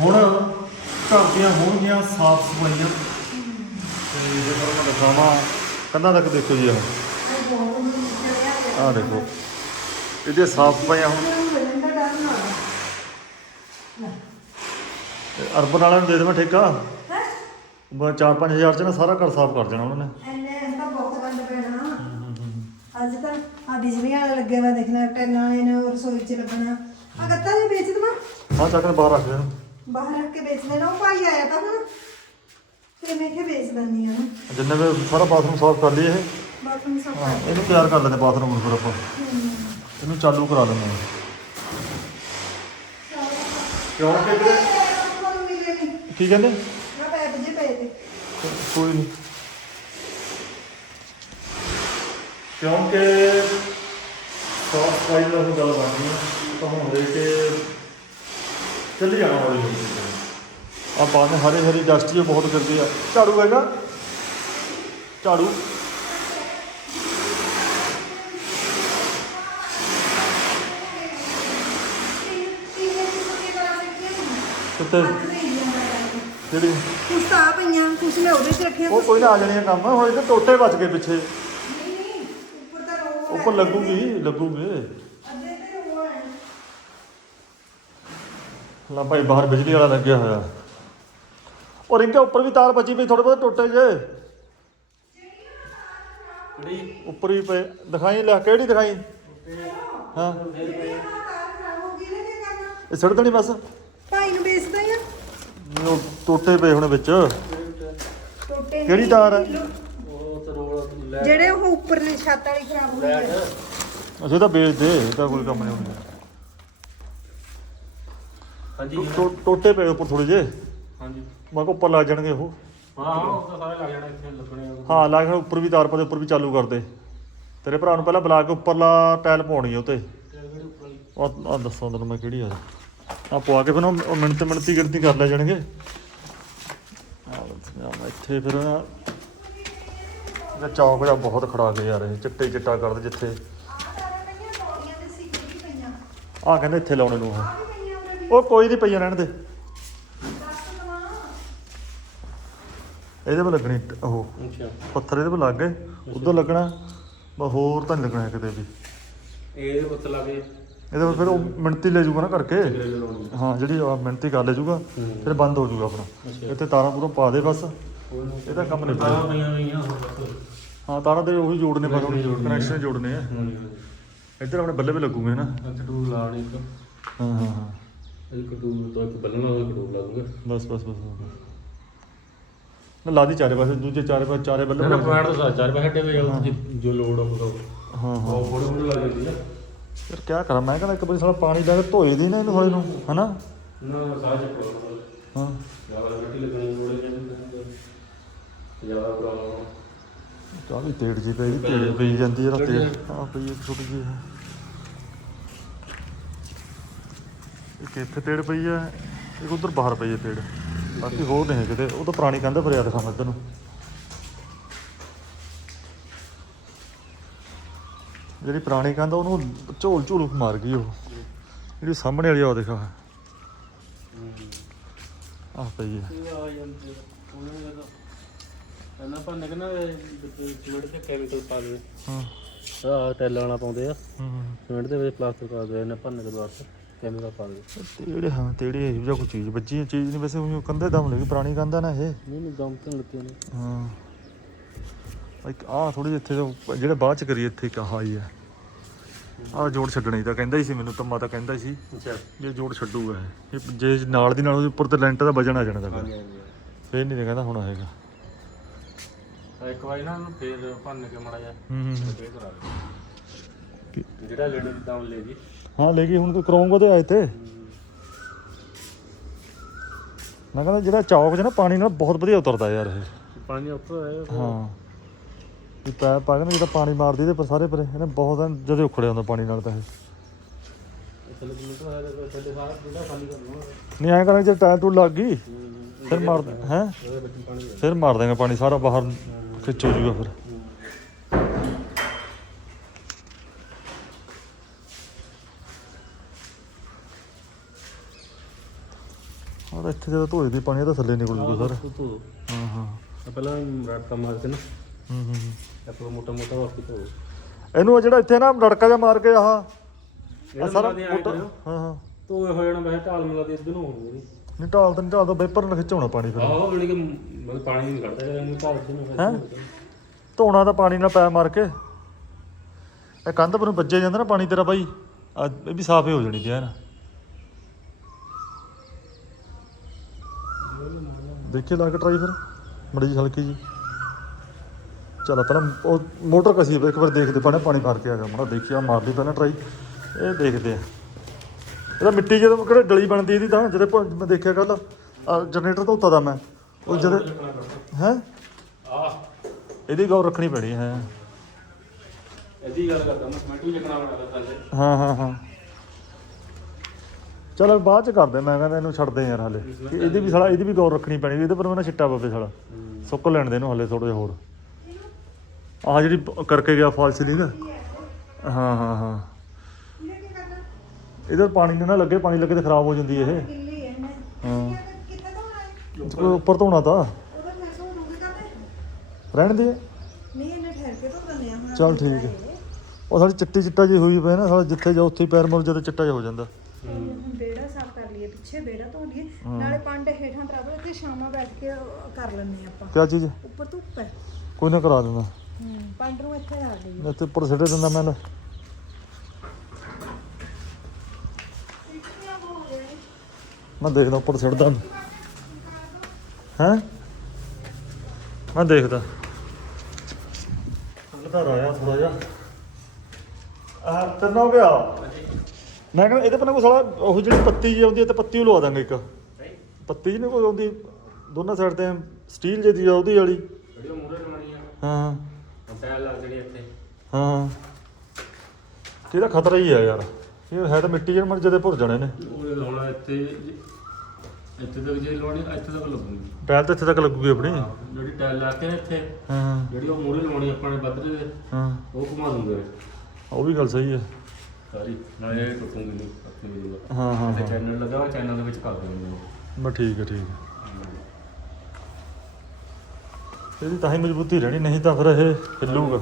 ਹੁਣ ਘਰ ਦੀਆਂ ਹੋਣਗੀਆਂ ਸਾਫ਼ ਸਫਾਈਆਂ। ਤੇ ਜੇ ਤੁਹਾਨੂੰ ਮੈਂ ਦਿਖਾਵਾਂ ਕੰਧਾਂ ਤੱਕ ਦੇਖੋ ਜੀ ਆਹ। ਆਹ ਦੇਖੋ। ਇਹਦੇ ਸਾਫ਼ ਸਫਾਈਆਂ ਹੁਣ ਤੇ ਅਰਬਨ ਵਾਲਿਆਂ ਨੂੰ ਦੇ ਦੇਵਾਂ ਠੇਕਾ। ਬਸ 4-5000 ਚ ਨਾ ਸਾਰਾ ਘਰ ਸਾਫ਼ ਕਰ ਦੇਣਾ ਉਹਨਾਂ ਨੇ। ਅੱਜ ਤਾਂ ਆ ਬਿਜਲੀ ਵਾਲਾ ਲੱਗੇ ਵਾ ਦੇਖਣਾ ਟੈਲਾਂ ਵਾਲੇ ਨੇ ਉਹ ਰਸੋਈ 'ਚ ਲੱਗਣਾ। ਆ ਗੱਤਾ ਨਹੀਂ ਵੇਚ ਦਵਾਂ? ਹਾਂ ਚੱਕ ਕੇ ਬਾਹਰ ਰੱਖ ਦੇ ਇਹਨੂੰ। ਬਾਹਰ ਰੱਖ ਕੇ ਵੇਚ ਲੈਣਾ ਉਹ ਭਾਈ ਆਇਆ ਤਾਂ ਹੁਣ। ਤੇ ਮੈਂ ਕਿਹਾ ਵੇਚ ਦਿੰਦੀ ਆ ਜਿੰਨੇ ਵੀ ਸਾਰਾ ਬਾਥਰੂਮ ਸਾਫ਼ ਕਰ ਲਈ ਇਹ। ਬਾਥਰੂਮ ਸਭ ਹਾਂ ਇਹਨੂੰ ਤਿਆਰ ਕਰ ਲੈਂਦੇ ਬਾਥਰੂਮ ਨੂੰ ਫਿਰ ਆਪਾਂ। ਇਹਨੂੰ ਚਾਲੂ ਕਰਾ ਲੈਂਦੇ ਹਾਂ। ਕਿਉਂਕਿ ਵੀਰੇ ਤੁਹਾਨੂੰ ਮਿਲੇ ਨਹੀਂ ਕੀ ਕਹਿੰਦੇ? ਨਾ ਪੈਪ ਜੇ ਪਏ ਤੇ। ਕੋਈ ਨਹੀਂ ਕਿਉਂਕਿ ਸਾਫ਼ ਸਫ਼ਾਈ ਦਾ ਹੁਣ ਗੱਲ ਬਣਨੀ ਹੈ ਤਾਂ ਹੁਣ ਹਰੇ ਕੇ ਚੱਲੀ ਜਾਣਾ ਹੌਲੀ ਹੌਲੀ ਆ ਬਾਅਦ में ਹਰੇ ਹਰੀ ਡਸਟੀ ਬਹੁਤ ਕਰਦੀ ਆ। ਝਾੜੂ ਹੈਗਾ? ਝਾੜੂ। ਕਿਤੇ ਜਿਹੜੀ ਕੁਛ ਤਾਂ ਆ ਪਈਆਂ ਕੁਛ ਮੈਂ ਉਹਦੇ 'ਚ ਰੱਖੀਆਂ ਉਹ ਕੋਈ ਨਾ ਆ ਜਾਣੀਆਂ ਕੰਮ ਹੁਣ ਇਹਦੇ ਟੋਟੇ ਵੱਜ ਗਏ ਪਿੱਛੇ। ਨਹੀਂ ਨਹੀਂ ਉੱਪਰ ਤਾਂ ਰੋ ਉੱਪਰ ਲੱਗੂਗੀ ਲੱਗੂਗੇ ਅੱਧੇ ਤੇ ਰੋ ਹੈ ਲਾ ਭਾਈ ਬਾਹਰ ਬਿਜਲੀ ਵਾਲਾ ਲੱਗਿਆ ਹੋਇਆ। ਔਰ ਇਨਕੇ ਉੱਪਰ ਵੀ ਤਾਰ ਬਚੀ ਪਈ ਥੋੜੇ ਬਹੁਤ ਟੁੱਟੇ ਜੇ ਕਿਹੜੀ? ਉੱਪਰ ਵੀ ਪਏ। ਦਿਖਾਈ ਲੈ ਕਿਹੜੀ ਦਿਖਾਈ? ਹਾਂ। ਇਹ ਤਾਂ ਹੋ ਸੜ ਦੇਣੀ ਬਸ। ਭਾਈ ਨੂੰ ਵੇਚਦਾ ਆ। ਉਹ ਟੋਟੇ ਪਏ ਹੁਣ ਵਿੱਚ। ਟੋਟੇ ਕਿਹੜੀ ਤਾਰ ਹੈ? ਉਹ ਤੇ ਰੋਲ ਲੈ। ਜਿਹੜੇ ਉਹ ਉੱਪਰਲੀ ਛੱਤ ਵਾਲੀ ਖਰਾਬ ਹੋਈ ਹੈ ਅਸੀਂ ਤਾਂ ਵੇਚ ਦੇ ਇਹਦਾ ਕੋਈ ਕੰਮ ਨਹੀਂ ਹੁੰਦਾ। ਹਾਂਜੀ ਟੋ- ਟੋ- ਟੋਟੇ ਪਏ ਉੱਪਰ ਥੋੜੇ ਜੇ ਹਾਂਜੀ। ਮੈਂ ਕਿਹਾ ਉੱਪਰ ਲੱਗ ਜਾਣਗੇ ਉਹ। ਹਾਂ ਹਾਂ ਉਹ ਤਾਂ ਸਾਰੇ ਲੱਗ ਜਾਣਾ ਇੱਥੇ ਲੱਗਣੇ ਆ। ਹਾਂ ਲੱਗ ਜਾਣ ਉੱਪਰ ਵੀ ਤਾਰ ਪਾ ਦੇ ਉੱਪਰ ਵੀ ਚਾਲੂ ਕਰ ਦੇ। ਤੇਰੇ ਭਰਾ ਨੂੰ ਪਹਿਲਾਂ ਬੁਲਾ ਕੇ ਉੱਪਰਲਾ ਟਾਇਲ ਪਾਉਣੀ ਆ ਉਤੇ ਤੇ। ਕਿਹੜੀ ਉੱਪਰ ਵਾਲੀ? ਆ ਆ ਦੱਸੋ ਤੈਨੂੰ ਮੈਂ ਕਿਹੜੀ ਆ। ਆ ਪਵਾ ਕੇ ਫਿਰ ਉਹ ਉਹ ਮਿੰਟ ਮਿੰਟੀ ਗਿਣਤੀ ਕਰ ਲੈ ਜਾਣਗੇ। ਆ ਮੈਂ ਇੱਥੇ ਫਿਰ ਇਹ ਚੌਕ ਜਿਹਾ ਬਹੁਤ ਖੜਾ ਗਿਆ ਯਾਰ ਇਹ ਚਿੱਟੇ ਚਿੱਟਾ ਕਰਦੇ ਜਿੱਥੇ। ਆ ਕਹਿੰਦੇ ਇੱਥੇ ਲਾਉਣੇ ਨੂੰ ਉਹ। ਉਹ ਕੋਈ ਨਹੀਂ ਪਈਆਂ ਰਹਿਣ ਦੇ। ਇਹਦੇ 'ਤੇ ਲੱਗਣੀ ਟ- ਉਹ। ਅੱਛਾ। ਪੱਥਰ ਇਹਦੇ 'ਤੇ ਲੱਗ ਗਏ। ਉਧਰ ਲੱਗਣਾ ਬਸ ਹੋਰ ਤਾਂ ਨਹੀਂ ਲੱਗਣਾ ਕਿਤੇ ਵੀ। ਇਹ ਉੱਤੇ ਲੱਗੇ ਇਹਦੇ ਵਿੱਚ ਫਿਰ ਉਹ ਮਿਣਤੀ ਲੈ ਜਾਊਗਾ ਨਾ ਕਰਕੇ। ਲਾਉਣੀ ਹਾਂ ਜਿਹੜੀ ਆ ਮਿਣਤੀ ਕਰ ਲੈ ਜਾਊਗਾ ਫਿਰ ਬੰਦ ਹੋ ਜਾਊਗਾ ਆਪਣਾ। ਅੱਛਾ। ਇੱਥੇ ਤਾਰਾਂ ਪੂਰਾ ਪਾ ਦੇ ਬਸ। ਇਹਦਾ ਕੰਮ ਨਹੀਂ ਤਾਰਾਂ ਪਈਆਂ ਹੋਈਆਂ ਹੋਰ ਬਸ ਹਾਂ ਤਾਰਾਂ ਦੇ ਉਹੀ ਜੋੜਨੇ ਬਸ ਆ। ਕਨੈਕਸ਼ਨ ਜੋੜਨੇ ਆ। ਇੱਧਰ ਆਪਣੇ ਬੱਲੇ ਵੀ ਲੱਗੂਗੇ ਨਾ। ਇੱਕ ਟੂਲ ਲਾਉਣੀ ਇੱਕ। ਹਾਂ ਹਾਂ ਹਾਂ। ਇੱਕ ਟੂਲ ਤੋਂ ਇੱਕ ਬੱਲਣ ਵਾਲਾ ਟੂਲ ਲਾਉਂਗਾ ਬਸ ਬਸ ਬਸ ਬਸ। ਨਾ ਲਾ ਦੀ ਚਾਰੇ ਪਾਸੇ ਦੂਜੇ ਚਾਰੇ ਪਾਸੇ ਚਾਰੇ ਬੱਲੇ ਨਾ ਨਾ ਪੁਆਇੰਟ ਤਾਂ ਚਾਰ ਪੈਸੇ ਹਟੇ ਹੋਏ ਆ ਜੋ ਲੋਡ ਹੋਊਗਾ ਹਾਂ ਹਾਂ। ਉਹ ਬੋੜੇ ਬੋੜੇ ਲੱਗ ਜਾਂਦੀ ਆ। ਫਿਰ ਕੀ ਕਰਾਂ ਮੈਂ ਕਹਿੰਦਾ ਇੱਕ ਵਾਰੀ ਸਾਲਾ ਪਾਣੀ ਲੈ ਕੇ ਧੋਏ ਦੀ ਨਾ ਇਹਨੂੰ ਹੋਏ ਨੂੰ ਹਨਾ? ਨਾ ਸਾਜ ਪ੍ਰੋਬਲਮ ਹਾਂ। ਜ਼ਿਆਦਾ ਮਿੱਟੀ ਲੱਗਣੀ ਲੋੜੇ ਜਾਂਦੇ ਜ਼ਿਆਦਾ ਪ੍ਰੋਬਲਮ ਕਾਹਦੀ ਤੇੜ ਜੀ ਪਈ ਤੇੜ ਪਈ ਜਾਂਦੀ ਕਿਹੜੀ ਤੇੜ। ਹੈ? ਪਈ ਇੱਕ ਛੋਟੀ ਜੀ ਹੈ ਇੱਕ ਇੱਥੇ ਤੇੜ ਪਈ ਹੈ ਇੱਕ ਉਧਰ ਬਾਹਰ ਪਈ ਹੈ ਤੇੜ ਬਾਕੀ ਹੋਰ ਨਹੀਂ ਕਿਤੇ ਉਹ ਤਾਂ ਪੁਰਾਣੀ ਕੰਧ ਭਰਿਆ ਦਿਖਾਵਾਂ ਇੱਧਰ ਨੂੰ ਜਿਹੜੀ ਪੁਰਾਣੀ ਕੰਧ ਆ, ਉਹਨੂੰ ਝੋਲ ਝੋਲ ਮਾਰ ਗਈ ਉਹ। ਜਿਹੜੀ ਸਾਹਮਣੇ ਵਾਲੀ ਆ ਉਹ ਦੇਖਾ। ਆਹ ਪਈ ਆ। ਇਹਨਾਂ ਪਰ ਨਿਕਨਾ ਸਿਮੈਂਟ ਤੇ ਕੈਮੀਕਲ ਪਾ ਦੇ ਹਾਂ। ਆ ਟੈਲਾਂ ਵਾਲਾ ਪਾਉਂਦੇ ਆ। ਹੂੰ ਸਿਮੈਂਟ ਦੇ ਵਿੱਚ ਪਲਾਸਟਿਕ ਪਾ ਦੇ ਇਹਨਾਂ ਭੰਨ ਦੇ ਵਾਸਤੇ ਕੈਮੀਕਲ ਪਾ ਦੇ। ਤੇੜੇ ਹਾਂ ਤੇੜੇ ਇਹੋ ਜਿਹਾ ਕੋਈ ਚੀਜ਼। ਬੱਜੀ ਚੀਜ਼ ਨਹੀਂ ਵੈਸੇ ਉਹ ਕੰਧੇ ਦਮ ਲੱਗੀ ਪੁਰਾਣੀ ਕੰਧ ਨਾ ਇਹ। ਨਹੀਂ ਨਹੀਂ ਦਮ ਤਾਂ ਲੱਗੇ ਨੇ। ਹਾਂ। ਇੱਕ ਆ ਥੋੜੀ ਜਿਹੀ ਇੱਥੇ ਤੋਂ ਜਿਹੜੇ ਬਾਅਦ ਚ ਕਰੀ ਇੱਥੇ ਇੱਕ ਆਹ ਹੀ। ਆ ਆ ਜੋੜ ਛੱਡਣਾ ਹੀ ਤਾਂ ਕਹਿੰਦਾ ਹੀ ਸੀ ਮੈਨੂੰ ਤੰਮਾ ਤਾਂ ਕਹਿੰਦਾ ਸੀ। ਅੱਛਾ। ਜੇ ਜੋੜ ਛੱਡੂਗਾ ਇਹ। ਜੇ ਨਾਲ ਦੀ ਨਾਲ ਉਹਦੇ ਉੱਪਰ ਤੇ ਲੈਂਟ ਦਾ ਵਜਨ ਆ ਜਾਣਾ ਤਾਂ ਫਿਰ। ਫੇਰ ਨਹੀਂ ਕਹਿੰਦਾ ਹੁਣ ਆਏਗਾ ਇੱਕ ਵਾਰ ਇਹਨਾਂ ਨੂੰ ਫੇਰ ਭੰਨ ਕੇ ਮੜਾ ਜਾ ਹੂੰ ਹੂੰ ਹੂੰ। ਫੇਰ ਕਰਾ ਦੇ। ਜਿਹੜਾ ਲੇਡ ਦਮ ਲੈ ਜੀ ਹਾਂ ਲੈ ਗਈ ਹੁਣ ਤੂੰ ਕਰਾਉਂਗਾ ਤੇ ਆਏ ਤੇ ਮੈਂ ਕਹਿੰਦਾ ਜਿਹੜਾ ਚੌਕ 'ਚ ਨਾ ਪਾਣੀ ਨਾਲ ਬਹੁਤ ਵਧੀਆ ਉਤਰਦਾ ਯਾਰ ਇਹ। ਪਾਣੀ ਉੱਪਰ ਹੈ। ਹਾਂ। ਇਹ ਪੈ ਪਾ ਕੇ ਜਿਹੜਾ ਪਾਣੀ ਮਾਰਦੀ ਇਹਦੇ ਪਰ ਸਾਰੇ ਪਰੇ ਇਹਨੇ ਬਹੁਤ ਐਨ ਜਦੇ ਉਖੜਿਆ ਹੁੰਦਾ ਪਾਣੀ ਨਾਲ ਤਾਂ ਇਹ। ਹੈ ਤੇ ਨਹੀਂ ਐਂ ਕਰਾਂਗੇ ਜੇ ਟਾਇਰ ਟੂਰ ਲੱਗ ਗਈ ਫਿਰ ਮਾਰ ਹੈ। ਫਿਰ ਮਾਰ ਦੇਗਾ ਪਾਣੀ ਸਾਰਾ ਬਾਹਰ ਖਿੱਚੋ ਜੂਗਾ ਫਿਰ ਆ ਤਾਂ ਇੱਥੇ ਜਦੋਂ ਧੋਏ ਦੀ ਪਾਣੀ ਆ ਤਾਂ ਥੱਲੇ ਨਿਕਲ ਜੂਗਾ ਸਰ। ਤੂੰ ਤੂੰ ਹਾਂ ਹਾਂ। ਪਹਿਲਾਂ ਰੜਕਾ ਮਾਰ ਕੇ ਨਾ। ਹੂੰ ਹੂੰ ਹੂੰ। ਆਪਣਾ ਮੋਟਾ ਮੋਟਾ ਇਹਨੂੰ ਆ ਜਿਹੜਾ ਇੱਥੇ ਨਾ ਰੜਕਾ ਜਿਹਾ ਮਾਰ ਕੇ ਆਹ ਆ ਇਹਦਾ ਸਾਰਾ ਮੋਟਾ ਹਾਂ ਹਾਂ। ਧੋਏ ਹੋ ਜਾਣਾ ਮੈਂ ਢਾਲ ਮਿਲਾ ਦੇ ਇਧਰ ਨੂੰ ਹੋਣੀ ਨਹੀਂ ਨਹੀਂ। ਢਾਲ ਤਾਂ ਨਹੀਂ ਢਾਲ ਤਾਂ ਵੇਪਰ ਨਾਲ ਖਿੱਚਾਉਣਾ ਪਾਣੀ ਫਿਰ। ਆਹੋ ਜਿਹੜੀ ਕਿ ਮਤਲਬ ਪਾਣੀ ਨਹੀਂ ਕੱਢਦਾ ਇਹਨੂੰ ਢਾਲ ਦੇ ਨੂੰ ਹੈਂ? ਧੋਣਾ ਤਾਂ ਪਾਣੀ ਨਾਲ ਪੈ ਮਾਰ ਕੇ। ਇਹ ਕੰਧ ਪਰ ਨੂੰ ਵੱਜੇ ਜਾਂਦਾ ਨਾ ਪਾਣੀ ਤੇਰਾ ਬਾਈ। ਆ ਇਹ ਵੀ ਸਾਫ਼ ਹੀ ਹੋ ਜਾਣੀ ਤੇ ਨਾ ਦੇਖੇ ਲਾ ਕੇ ਟਰਾਈ ਫਿਰ ਮੜੀ ਹਲਕੀ ਜੀ ਚਲ ਪਹਿਲਾਂ ਉਹ ਮੋਟਰ ਕਸੀ ਇੱਕ ਵਾਰ ਦੇਖਦੇ ਪਾਣੇ ਪਾਣੀ ਮਾਰ ਕੇ ਆ ਗਿਆ ਮੜਾ ਦੇਖਿਆ ਮਾਰ ਲਈ ਪਹਿਲਾਂ ਟਰਾਈ ਇਹ ਦੇਖਦੇ ਆ। ਇਹਦਾ ਮਿੱਟੀ ਜਦੋਂ ਕਿਹੜੇ ਡਲੀ ਬਣਦੀ ਇਹਦੀ ਤਾਂ ਜਦੋਂ ਮੈਂ ਦੇਖਿਆ ਕੱਲ ਜਨਰੇਟਰ ਧੋਤਾ ਦਾ ਮੈਂ। ਉਹ ਜਦੋਂ ਹੈ? ਆ ਇਹਦੀ ਗੌਰ ਰੱਖਣੀ ਪੈਣੀ ਹੈ। ਇਹਦੀ ਗੱਲ ਕਰਦਾ ਮੈਂ ਵੀ ਲਿਖਣਾ ਬਣਾ ਥੱਲੇ ਹਾਂ ਹਾਂ ਹਾਂ। ਚਲ ਬਾਅਦ ਚ ਕਰਦੇ, ਮੈਂ ਕਹਿੰਦਾ ਇਹਨੂੰ ਛੱਡਦੇ ਯਾਰ ਹਲੇ। ਇਹਦੀ ਵੀ ਸਾਲਾ ਇਹਦੀ ਵੀ ਗੌਰ ਰੱਖਣੀ ਪੈਣੀ ਇਹਦੇ ਪਰ ਮੈਂ ਨਾ ਛਿੱਟਾ ਪਵੇ ਸਾਲਾ। ਸੁੱਕ ਲੈਣ ਦੇ ਇਹਨੂੰ ਹਲੇ ਥੋੜੇ ਹੋਰ। ਆਹ ਜਿਹੜੀ ਕਰਕੇ ਗਿਆ ਫਾਲ ਸੀਲਿੰਗ। ਹਾਂ ਹਾਂ ਹਾਂ। ਇਹ ਇਹਦੇ ਪਾਣੀ ਨਾ ਲੱਗੇ, ਪਾਣੀ ਲੱਗੇ ਤੇ ਖਰਾਬ ਹੋ ਜਾਂਦੀ ਇਹ। ਹਾਂ। ਉੱਪਰ ਧੋਣਾ ਤਾਂ। ਰਹਿਣ ਦੇ। ਨਹੀਂ ਇਹਨੇ ਠਹਿਰ ਕੇ ਧੋ ਦਿੰਦੇ ਆ ਹੁਣ ਚੱਲ ਠੀਕ ਹੈ। ਉਹ ਸਾਡੀ ਚਿੱਟੀ ਚਿੱਟਾ ਜੀ ਹੋਈ ਪਈ ਨਾ, ਸਾਲਾ ਜਿੱਥੇ ਜਾ ਉੱਥੇ ਹੀ ਪੈਰ ਮੁਰ ਜਦੋਂ ਚਿੱਟਾ ਜਿਹਾ ਹੋ ਜਾਂਦਾ ਹੁਣ ਬੇੜਾ ਸਾਫ਼ ਕਰ ਲਈਏ ਪਿੱਛੇ ਬੇੜਾ ਧੋ ਲਈਏ ਨਾਲੇ ਪਾਂਡੇ ਹੇਠਾਂ ਤਰਾਬਲ ਤੇ ਸ਼ਾਮਾਂ ਬੈਠ ਕੇ ਉਹ ਕਰ ਲੈਂਦੇ ਆਪਾਂ। ਕਿਆ ਚੀਜ਼? ਉੱਪਰ ਧੁੱਪ ਹੈ। ਕੋਈ ਨਾ ਕਰਾ ਦਿੰਦਾ। ਹੂੰ ਪੰਡ ਨੂੰ ਇੱਥੇ ਆ ਗਈ। ਇੱਥੇ ਉੱਪਰ ਸਿੱਟੇ ਦਿੰਦਾ ਮੈਂ ਲੈ ਮੈਂ ਦੇਖਦਾ ਉੱਪਰ ਸਿੱਟਦਾ। ਹੈ? ਮੈਂ ਦੇਖਦਾ। ਲਧਾਰ ਆਇਆ ਥੋੜਾ ਜਿਹਾ। ਆ ਤੈਨੂੰ ਗਿਆ ਮੈਂ ਕਹਿੰਦਾ ਇਹਦੇ ਪਰ ਕੋਈ ਸਾਲਾ ਉਹ ਜਿਹੜੀ ਪੱਤੀ ਜੀ ਆਉਂਦੀ ਹੈ ਤੇ ਪੱਤੀ ਉਹ ਲਵਾ ਦਾਂਗੇ ਇੱਕ। ਪੱਤੀ ਜੀ ਨਹੀਂ ਕੋਈ ਆਉਂਦੀ ਦੋਨਾਂ ਸਾਈਡ ਤੇ ਸਟੀਲ ਜਿਹੀ ਦੀ ਆ ਉਹਦੀ ਵਾਲੀ। ਜਿਹੜੀ ਉਹ ਮੂਰੇ ਲਵਾਣੀ ਆ। ਹਾਂ। ਟਾਇਲ ਲੱਗ ਜਿਹੜੀ ਇੱਥੇ। ਹਾਂ। ਤੇ ਇਹਦਾ ਖਤਰਾ ਹੀ ਆ ਯਾਰ। ਇਹ ਹੈ ਤਾਂ ਮਿੱਟੀ ਜਿਹਨ ਮਰ ਜਦੇ ਭੁਰ ਜਾਣੇ ਨੇ। ਉਹ ਲਾਉਣਾ ਇੱਥੇ ਇੱਥੇ ਤੱਕ ਜੇ ਲਾਉਣੀ ਇੱਥੇ ਤੱਕ ਲੱਗੂਗੀ। ਟਾਇਲ ਤਾਂ ਇੱਥੇ ਤੱਕ ਲੱਗੂਗੀ ਆਪਣੀ। ਹਾਂ, ਜਿਹੜੀ ਟਾਇਲ ਲਾ ਕੇ ਨਾ ਇੱਥੇ ਹਾਂ। ਜਿਹੜੀ ਉਹ ਮੂਰੇ ਲਵਾਉਣੀ ਆਪਾਂ ਨੇ ਬੱਦਰੇ ਦੇ ਹਾਂ। ਉਹ ਘੁਮਾ ਦੂੰਗੇ। ਉਹ ਵੀ ਗੱਲ ਸਹੀ ਹੈ। ਸਾਰੀ। ਨਾਲੇ ਇਹ ਟੁੱਟੂਗੀ ਨਹੀਂ ਪੱਤੀ ਦੀ ਹਾਂ ਹਾਂ ਤੇ ਹਾਂ। ਚੈਨਲ ਲੱਗਾ ਹੋਇਆ ਚੈਨਲ ਦੇ ਵਿੱਚ ਕਰ ਦਿੰਦੇ ਨੇ ਬਸ ਠੀਕ ਹੈ ਠੀਕ ਹੈ। ਇਹਦੀ ਤਾਂ ਹੀ ਮਜ਼ਬੂਤੀ ਰਹਿਣੀ ਨਹੀਂ ਤਾਂ ਫਿਰ ਇਹ ਹਿੱਲੂਗਾ।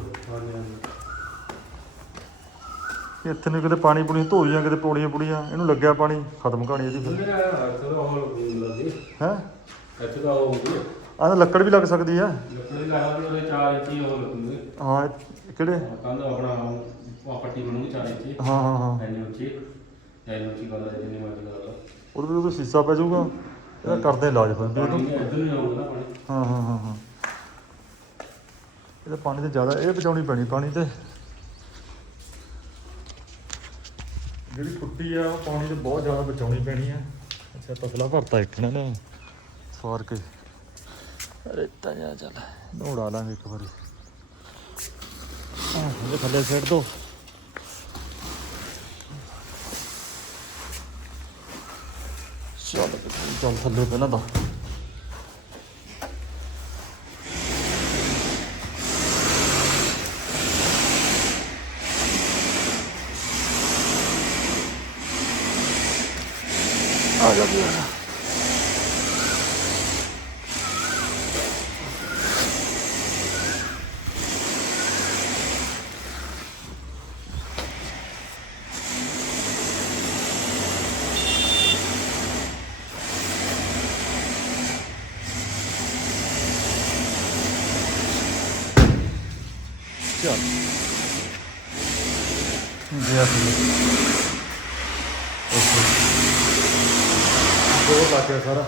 ਇੱਥੇ ਨੂੰ ਕਿਤੇ ਪਾਣੀ ਪੂਣੀ ਧੋਈਆਂ ਕਿਤੇ ਪੌੜੀਆਂ ਪੂੜੀਆਂ ਇਹਨੂੰ ਲੱਗਿਆ ਪਾਣੀ ਖਤਮ ਕਹਾਣੀ ਇਹਦੀ ਫਿਰ। ਇੱਥੇ ਤਾਂ ਉਹ ਹੈ? ਆਹ ਤਾਂ ਲੱਕੜ ਵੀ ਲੱਗ ਸਕਦੀ ਆ। ਲੱਕੜੀ ਲਾ ਕੇ ਉਹਦੇ 4 ਇੰਚੀ ਉਹ ਲੱਗੂਗੀ ਹਾਂ ਇਹ ਕਿਹੜੇ? ਕੰਧ ਆਪਣਾ ਉਹ ਪੱਟੀ ਬਣੂਗੀ 4 ਇੰਚੀ ਹਾਂ ਹਾਂ ਹਾਂ। ਐਨੀ ਉੱਚੀ ਐਨੀ ਉੱਚੀ ਕਰ ਲੈ ਜਿੰਨੀ ਮਰਜ਼ੀ ਕਰ ਲੈ ਉਹਦੇ ਵੀ ਉਹਦਾ ਸ਼ੀਸ਼ਾ ਪੈ ਜਾਊਗਾ। ਇਹਦਾ ਕਰਦੇ ਇਲਾਜ ਫਿਰ ਵੀ ਪਾਣੀ ਇਹਨੂੰ ਇੱਧਰ ਨਹੀਂ ਆਉਂਦਾ ਨਾ ਪਾਣੀ। ਹਾਂ ਹਾਂ ਹਾਂ ਹਾਂ। ਇਹਦਾ ਪਾਣੀ ਤੇ ਜ਼ਿਆਦਾ ਇਹ ਬਚਾਉਣੀ ਪੈਣੀ ਪਾਣੀ ਤੇ। ਜਿਹੜੀ ਕੁੱਟੀ ਆ ਉਹ ਪਾਣੀ ਤੇ ਬਹੁਤ ਜ਼ਿਆਦਾ ਬਚਾਉਣੀ ਪੈਣੀ ਆ। ਅੱਛਾ ਤਸਲਾ ਭਰਤਾ ਇੱਕ ਇਹਨਾਂ ਨੇ। ਸਵਾਰ ਕੇ। ਰੇਤਾ ਜਾ ਚੱਲ। ਨੋੜਾ ਲਾਂਗੇ ਇੱਕ ਵਾਰੀ। ਇਹ ਥੱਲੇ ਸਿੱਟ ਦੋ ਚੱਲ ਚੱਲ ਥੱਲੇ ਪਹਿਲਾਂ ਤਾਂ ਆ ਜਾ ਵੀ ਆ ਜਾ। ਚੱਲ ਜੀ ਆ ਦੋ ਲੱਗ ਗਿਆ ਸਾਰਾ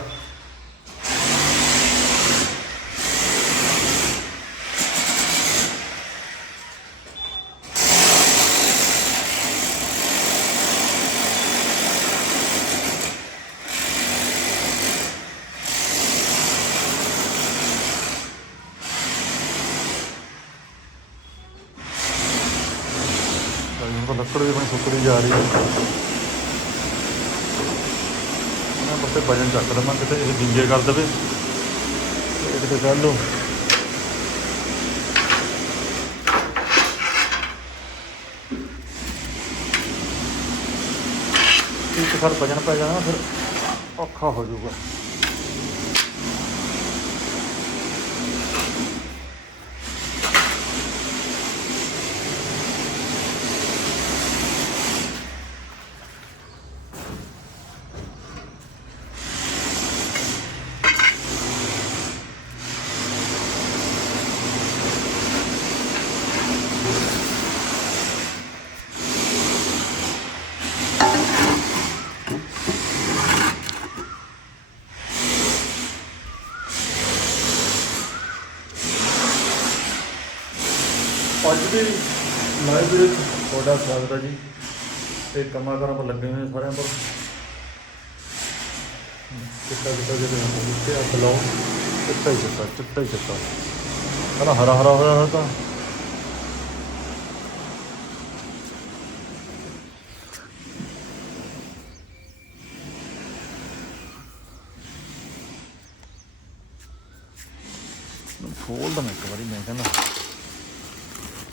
ਭਾਈ ਹੁਣ ਤਾਂ ਲੱਕੜ ਵੀ ਆਪਣੀ ਸੁੱਕਦੀ ਜਾ ਰਹੀ ਹੈ। ਇਹਨਾਂ ਬੱਤੇ ਵਜਨ ਚੱਕ ਦਵਾਂ ਕਿਤੇ ਇਹ ਵਿੰਗੇ ਕਰ ਦੇਵੇ। ਇਹ ਕਿਤੇ ਕਰ ਲਓ। ਇੱਕ ਸਰ ਵਜਨ ਪੈ ਜਾਣਾ, ਫਿਰ ਔਖਾ ਹੋ ਜਾਊਗਾ ਅੱਜ ਦੀ ਲਾਈਵ ਦੇ ਵਿੱਚ ਤੁਹਾਡਾ ਸਵਾਗਤ ਹੈ ਜੀ। ਤੇ ਕੰਮਾਂ ਕਾਰਾਂ ਪਰ ਲੱਗੇ ਹੋਏ ਸਾਰਿਆਂ ਪਰ ਚਿੱਟਾ ਚਿੱਟਾ ਜਿਹੜੇ ਹੁੰਦੇ ਨੇ ਤੇ ਚਿੱਟਾ ਹੀ ਚਿੱਟਾ ਚਿੱਟਾ ਹੀ ਚਿੱਟਾ। ਕਹਿੰਦਾ ਹਰਾ ਹਰਾ ਹੋਇਆ ਹੋਇਆ ਤਾਂ ਖੋਲ ਦਮ ਇੱਕ ਵਾਰੀ ਮੈਂ ਕਹਿੰਦਾ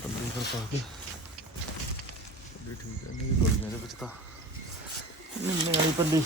ਪੱਲੀ ਫਿਰ ਪਾ ਕੇ ਪੱਲੀ ਠੀਕ ਗੋਲੀਆਂ ਦੇ ਵਿੱਚ ਤਾਂ ਨਿੰਨੇ ਵਾਲੀ ਪੱਲੀ।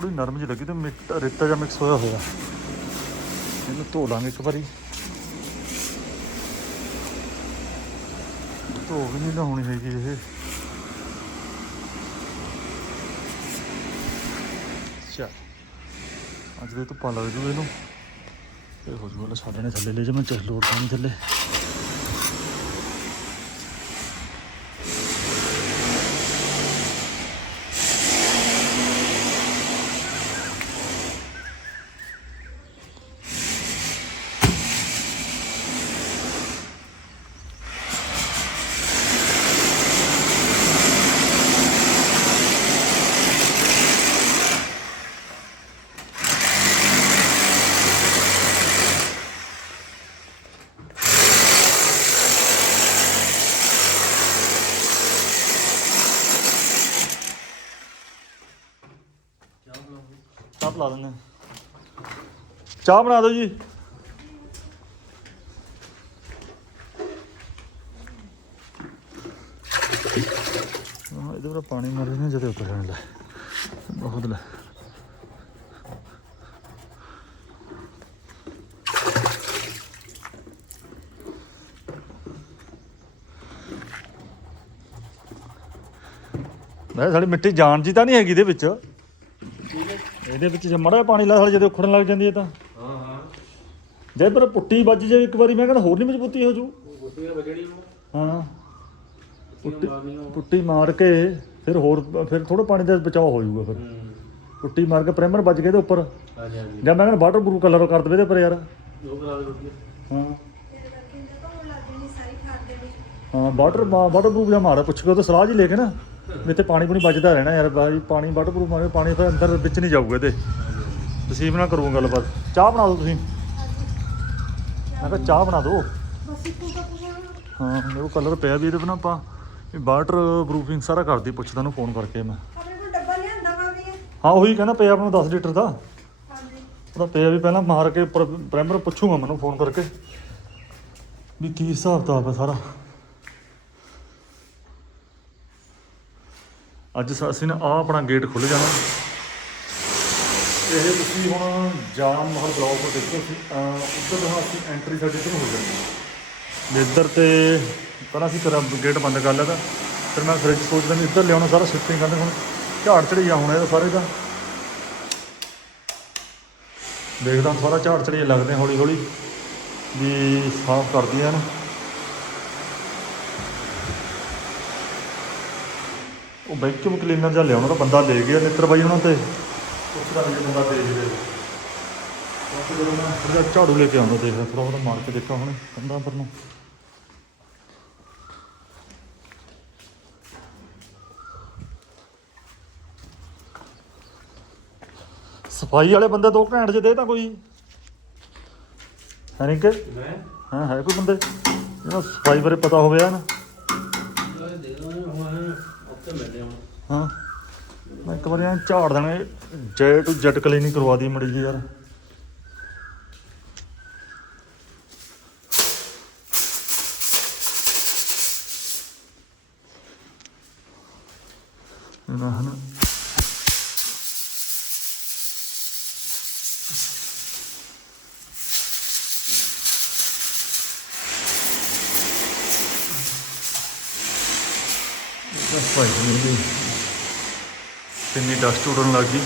ਥੋੜੀ ਨਰਮ ਜਿਹੀ ਲੱਗੀ ਤੇ ਮਿੱਟ ਰੇਤਾ ਜਿਹਾ ਮਿਕਸ ਹੋਇਆ ਹੋਇਆ। ਇਹਨੂੰ ਧੋ ਲਾਂਗੇ ਇੱਕ ਵਾਰੀ। ਧੋ ਵੀ ਨਹੀਂ ਲਾਉਣੀ ਹੈਗੀ ਇਹ। ਚਾ ਅੱਜ ਦੇ ਧੁੱਪਾਂ ਲੱਗ ਜੂ ਇਹਨੂੰ। ਇਹ ਹੋ ਜੂਗਾ ਛੱਡਣੇ ਥੱਲੇ ਲੈ ਜਾ ਮੈਂ ਚੱਲ ਲੋੜ ਨਹੀਂ ਥੱਲੇ। ਚਾਹ ਪਿਲਾ ਦਿੰਦੇ ਹਾਂ। ਚਾਹ ਬਣਾ ਦਿਓ ਜੀ। ਹਾਂ, ਇਹਦੇ ਪਰ ਪਾਣੀ ਮਾਰੇ ਨਾ ਜਦੋਂ ਉੱਪਰ ਜਾਣ ਲੈ। ਬਹੁਤ ਲੈ। ਮੈਂ ਸਾਡੀ ਮਿੱਟੀ ਜਾਣ ਜੀ ਤਾਂ ਨਹੀਂ ਹੈਗੀ ਇਹਦੇ ਵਿੱਚ। ਇਹਦੇ ਵਿੱਚ ਜੇ ਮੜਾ ਪਾਣੀ ਲਾ ਸਾਲ ਜਦੋਂ ਉਖੜਨ ਲੱਗ ਜਾਂਦੀ ਹੈ ਤਾਂ। ਹਾਂ ਹਾਂ। ਜੇ ਪਰ ਪੁੱਟੀ ਵੱਜ ਜਾਵੇ ਇੱਕ ਵਾਰੀ ਮੈਂ ਕਹਿੰਦਾ ਹੋਰ ਨਹੀਂ ਮਜ਼ਬੂਤੀ ਹੋ ਜੂ। ਵਜਣੀ ਉਹ ਹਾਂ। ਪੁੱਟੀ ਮਾਰ ਕੇ ਫਿਰ ਹੋਰ ਫਿਰ ਥੋੜਾ ਪਾਣੀ ਦਾ ਬਚਾਅ ਹੋ ਜਾਊਗਾ ਫਿਰ। ਪੁੱਟੀ ਮਾਰ ਕੇ ਪ੍ਰਾਈਮਰ ਵੱਜ ਕੇ ਦੇ ਉੱਪਰ। ਹਾਂਜੀ ਹਾਂਜੀ। ਜਾਂ ਮੈਂ ਕਹਿੰਦਾ ਵਾਟਰ ਪ੍ਰੂਫ ਕਲਰ ਕਰ ਦਵੇ ਇਹਦੇ ਪਰ ਯਾਰ। ਉਹ ਕਰਾ ਦੇ ਹਾਂ। ਵਾਟਰ ਵਾਟਰ ਪ੍ਰੂਫ ਜਾਂ ਮਾਰਾ ਪੁੱਛ ਕੇ ਉਹ ਤਾਂ ਸਲਾਹ ਜੀ ਲੈ ਕੇ ਨਾ। ਵੀ ਇੱਥੇ ਪਾਣੀ ਪੂਣੀ ਵੱਜਦਾ ਰਹਿਣਾ ਯਾਰ ਬਾਈ ਪਾਣੀ ਵਾਟਰ ਪ੍ਰੂਫ ਮਾਰੇ ਪਾਣੀ ਫਿਰ ਅੰਦਰ ਵਿੱਚ ਨਹੀਂ ਜਾਊਗਾ ਇਹਦੇ ਤੁਸੀਂ ਨਾਲ ਕਰੂੰ ਗੱਲਬਾਤ। ਚਾਹ ਬਣਾ ਦਿਓ ਤੁਸੀਂ? ਮੈਂ ਕਿਹਾ ਚਾਹ ਬਣਾ ਦਿਓ। ਹਾਂ ਮੇਰੇ ਕੋਲ ਕਲਰ ਪਿਆ ਵੀ ਇਹਦੇ ਬਣਾ ਆਪਾਂ ਵੀ ਵਾਟਰ ਪ੍ਰੂਫਿੰਗ ਸਾਰਾ ਕਰਦੀ ਪੁੱਛਦਾ ਨੂੰ ਫੋਨ ਕਰਕੇ ਮੈਂ। ਹਾਂ ਉਹੀ ਕਹਿੰਦਾ ਪਿਆ ਆਪਣਾ 10 ਲੀਟਰ ਦਾ। ਹਾਂਜੀ। ਉਹਦਾ ਪਿਆ ਵੀ ਪਹਿਲਾਂ ਮਾਰ ਕੇ ਪ੍ਰਾਈਮਰ ਪੁੱਛੂਗਾ ਮੈਨੂੰ ਫੋਨ ਕਰਕੇ। ਵੀ ਕੀ ਹਿਸਾਬ ਕਿਤਾਬ ਹੈ ਸਾਰਾ? ਅੱਜ ਅਸੀਂ ਨਾ ਆ ਆਪਣਾ ਗੇਟ ਖੁੱਲ ਜਾਣਾ। ਇਹ ਤੁਸੀਂ ਹੁਣ ਜਾਮ ਮਹਲ ਬਲੌਕ ਤੋਂ ਦੇਖੋ ਸੀ ਉੱਧਰ ਤੋਂ ਅਸੀਂ ਐਂਟਰੀ ਸਾਡੀ ਇੱਧਰ ਹੋ ਜਾਣੀ ਹੈ। ਇੱਧਰ ਤੇ ਪਹਿਲਾਂ ਅਸੀਂ ਕਰਾ ਗੇਟ ਬੰਦ ਕਰ ਲਿਆ ਤਾਂ, ਫਿਰ ਮੈਂ ਫ੍ਰਿਜ ਸੋਚਦਾ ਵੀ ਇੱਧਰ ਲਿਆਉਣਾ, ਸਾਰਾ ਸ਼ਿਫਟਿੰਗ ਕਰਨੀ ਹੁਣ। ਝਾੜ ਚੜੀਆ ਹੋਣਾ ਇਹਦਾ ਸਾਰੇ ਦਾ ਦੇਖਦਾ ਸਾਰਾ ਝਾੜ ਚੜੀਏ ਲੱਗਦੇ ਹੌਲੀ ਹੌਲੀ ਵੀ ਸਾਫ਼ ਕਰਦੀਆਂ ਨਾ। ਉਹ ਵੈਕਿਊਮ ਕਲੀਨਰ ਜਾਂ ਲਿਆਉਣਾ ਤਾਂ ਬੰਦਾ ਲੈ ਗਿਆ ਨਿੱਤਰ ਬਾਈ ਉਹਨਾਂ ਤੇ। ਪੁੱਛਦਾ ਵੀ ਬੰਦਾ ਦੇ ਦੇ ਜਿਹਾ ਝਾੜੂ ਲੈ ਕੇ ਆਉਂਦਾ ਦੇਖਦਾ ਥੋੜਾ ਉਹਦਾ ਮਾਰ ਕੇ ਦੇਖਾਂ ਹੁਣ ਕੰਧਾਂ ਪਰ ਨੂੰ ਸਫ਼ਾਈ ਵਾਲੇ ਬੰਦੇ ਦੋ ਘੰਟੇ ਚ ਦੇ ਤਾਂ ਕੋਈ। ਹੈ ਨਹੀਂ ਕਿ? ਹਾਂ ਹੈ ਕੋਈ ਬੰਦੇ? ਜਿਹਨਾਂ ਸਫ਼ਾਈ ਬਾਰੇ ਪਤਾ ਹੋਵੇ ਨਾ। ਉੱਤੇ ਮਿਲਦੇ ਹੁਣ ਹਾਂ। ਮੈਂ ਇੱਕ ਵਾਰੀ ਐਂ ਝਾੜ ਦੇਣਾ, ਜੈ ਟੂ ਜੈਟ ਕਲੀਨਿੰਗ ਕਰਵਾ ਦੀ ਮੜੀ ਜੀ ਯਾਰ। ਇਹਨਾਂ ਹਨ। ਭਾਈ ਜੀ ਕਿੰਨੀ ਡਸਟ ਉਡਣ ਲੱਗ ਗਈ।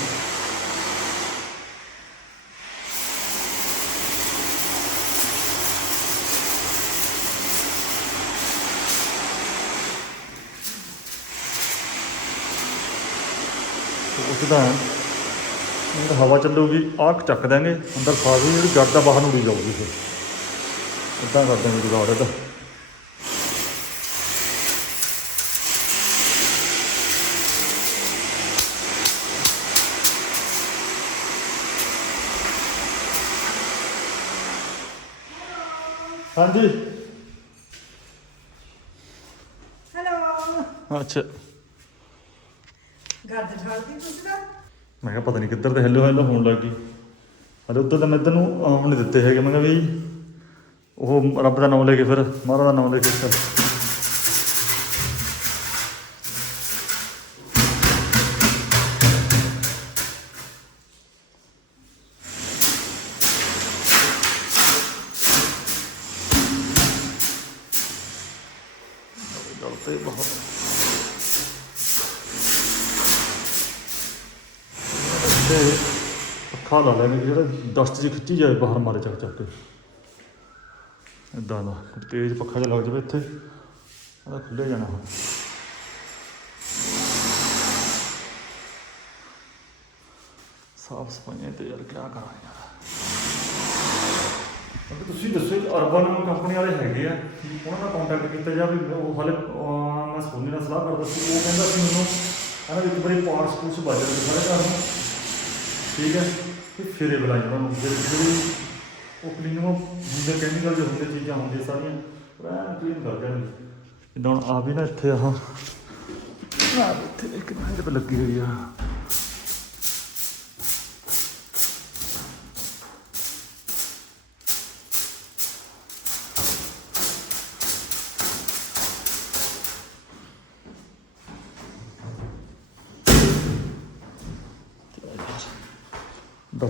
ਉੱਠਦਾ ਇਹ ਹਵਾ ਚੱਲੂਗੀ ਆਹ ਚੱਕ ਦਾਂਗੇ ਅੰਦਰ ਸਾਰੀ ਜਿਹੜੀ ਜੜ ਦਾ ਬਾਹਰ ਨੂੰ ਉੜੀ ਜਾਊਗੀ ਫਿਰ। ਇਦਾਂ ਕਰਦੇ ਦਾਂਗੇ ਜੁਗਾੜ ਇਹਦਾ। ਹਾਂਜੀ ਹੈਲੋ ਅੱਛਾ ਗੱਦ ਛੱਡਦੀ ਤੁਸੀਂ ਤਾਂ ਮੈਂ ਕਿਹਾ ਪਤਾ ਨਹੀਂ ਕਿੱਧਰ ਤੇ ਹੈਲੋ ਹੈਲੋ ਹੋਣ ਲੱਗ ਗਈ। ਹਲੇ ਉੱਧਰ ਤਾਂ ਮੈਂ ਇੱਧਰ ਨੂੰ ਆਉਣ ਨਹੀਂ ਦਿੱਤੇ ਹੈਗੇ। ਮੈਂ ਕਿਹਾ ਵੀ ਉਹ ਰੱਬ ਦਾ ਨਾਮ ਲੈ ਕੇ ਫਿਰ ਮਹਾਰਾਜ ਦਾ ਨਾਮ ਲੈ ਕੇ ਫਿਰ। ਡਸਟ ਜੀ ਖਿੱਚੀ ਜਾਏ ਬਾਹਰ ਮਾਰੇ ਚੱਕ ਚੱਕ ਕੇ। ਇਦਾਂ ਦਾ। ਤੇਜ਼ ਪੱਖਾ ਜਿਹਾ ਲੱਗ ਜਾਵੇ ਇੱਥੇ। ਉਹਦਾ ਖੁੱਲੇ ਜਾਣਾ ਹੁਣ। ਸਾਫ਼ ਸਫਾਈਆਂ ਤੇ ਯਾਰ ਕੀ ਕਰਾਂ ਯਾਰ। ਤੁਸੀਂ ਦੱਸੋ ਅਰਬਨ ਕੰਪਨੀ ਵਾਲੇ ਹੈਗੇ ਆ। ਉਹਨਾਂ ਨਾਲ ਕੰਟੈਕਟ ਕੀਤਾ ਜਾ ਵੀ ਉਹ ਹਾਲੇ ਮੈਂ ਸੋਨੀ ਨਾਲ ਸਲਾਹ ਕਰਦਾ ਸੀ। ਉਹ ਕਹਿੰਦਾ ਸੀ ਮੈਨੂੰ ਇਹਨਾਂ ਇੱਕ ਬੜੇ ਪਾਰਟਸ ਪੂਰਟਸ ਵੱਜ ਜਾਂਦੇ ਸਾਰੇ ਘਰ ਨੂੰ। ਠੀਕ ਹੈ। ਤੇ ਫੇਰੇ ਬੁਲਾਈ ਉਹਨਾਂ ਨੂੰ ਫਿਰ ਜਿਹੜੀ ਉਹ ਕਲੀਨਿੰਗ ਹੁੰਦੇ ਕੈਮੀਕਲ ਜੋ ਹੁੰਦੇ ਚੀਜ਼ਾਂ ਹੁੰਦੀਆਂ ਸਾਰੀਆਂ ਪੂਰਾ ਕਲੀਨ ਕਰ ਦੇਣਗੇ ਜਿੱਦਾਂ ਹੁਣ ਆ ਵੀ ਨਾ ਇੱਥੇ ਆਹ ਆ ਇੱਥੇ ਇੱਕ ਨਾ ਲੱਗੀ ਹੋਈ ਆ।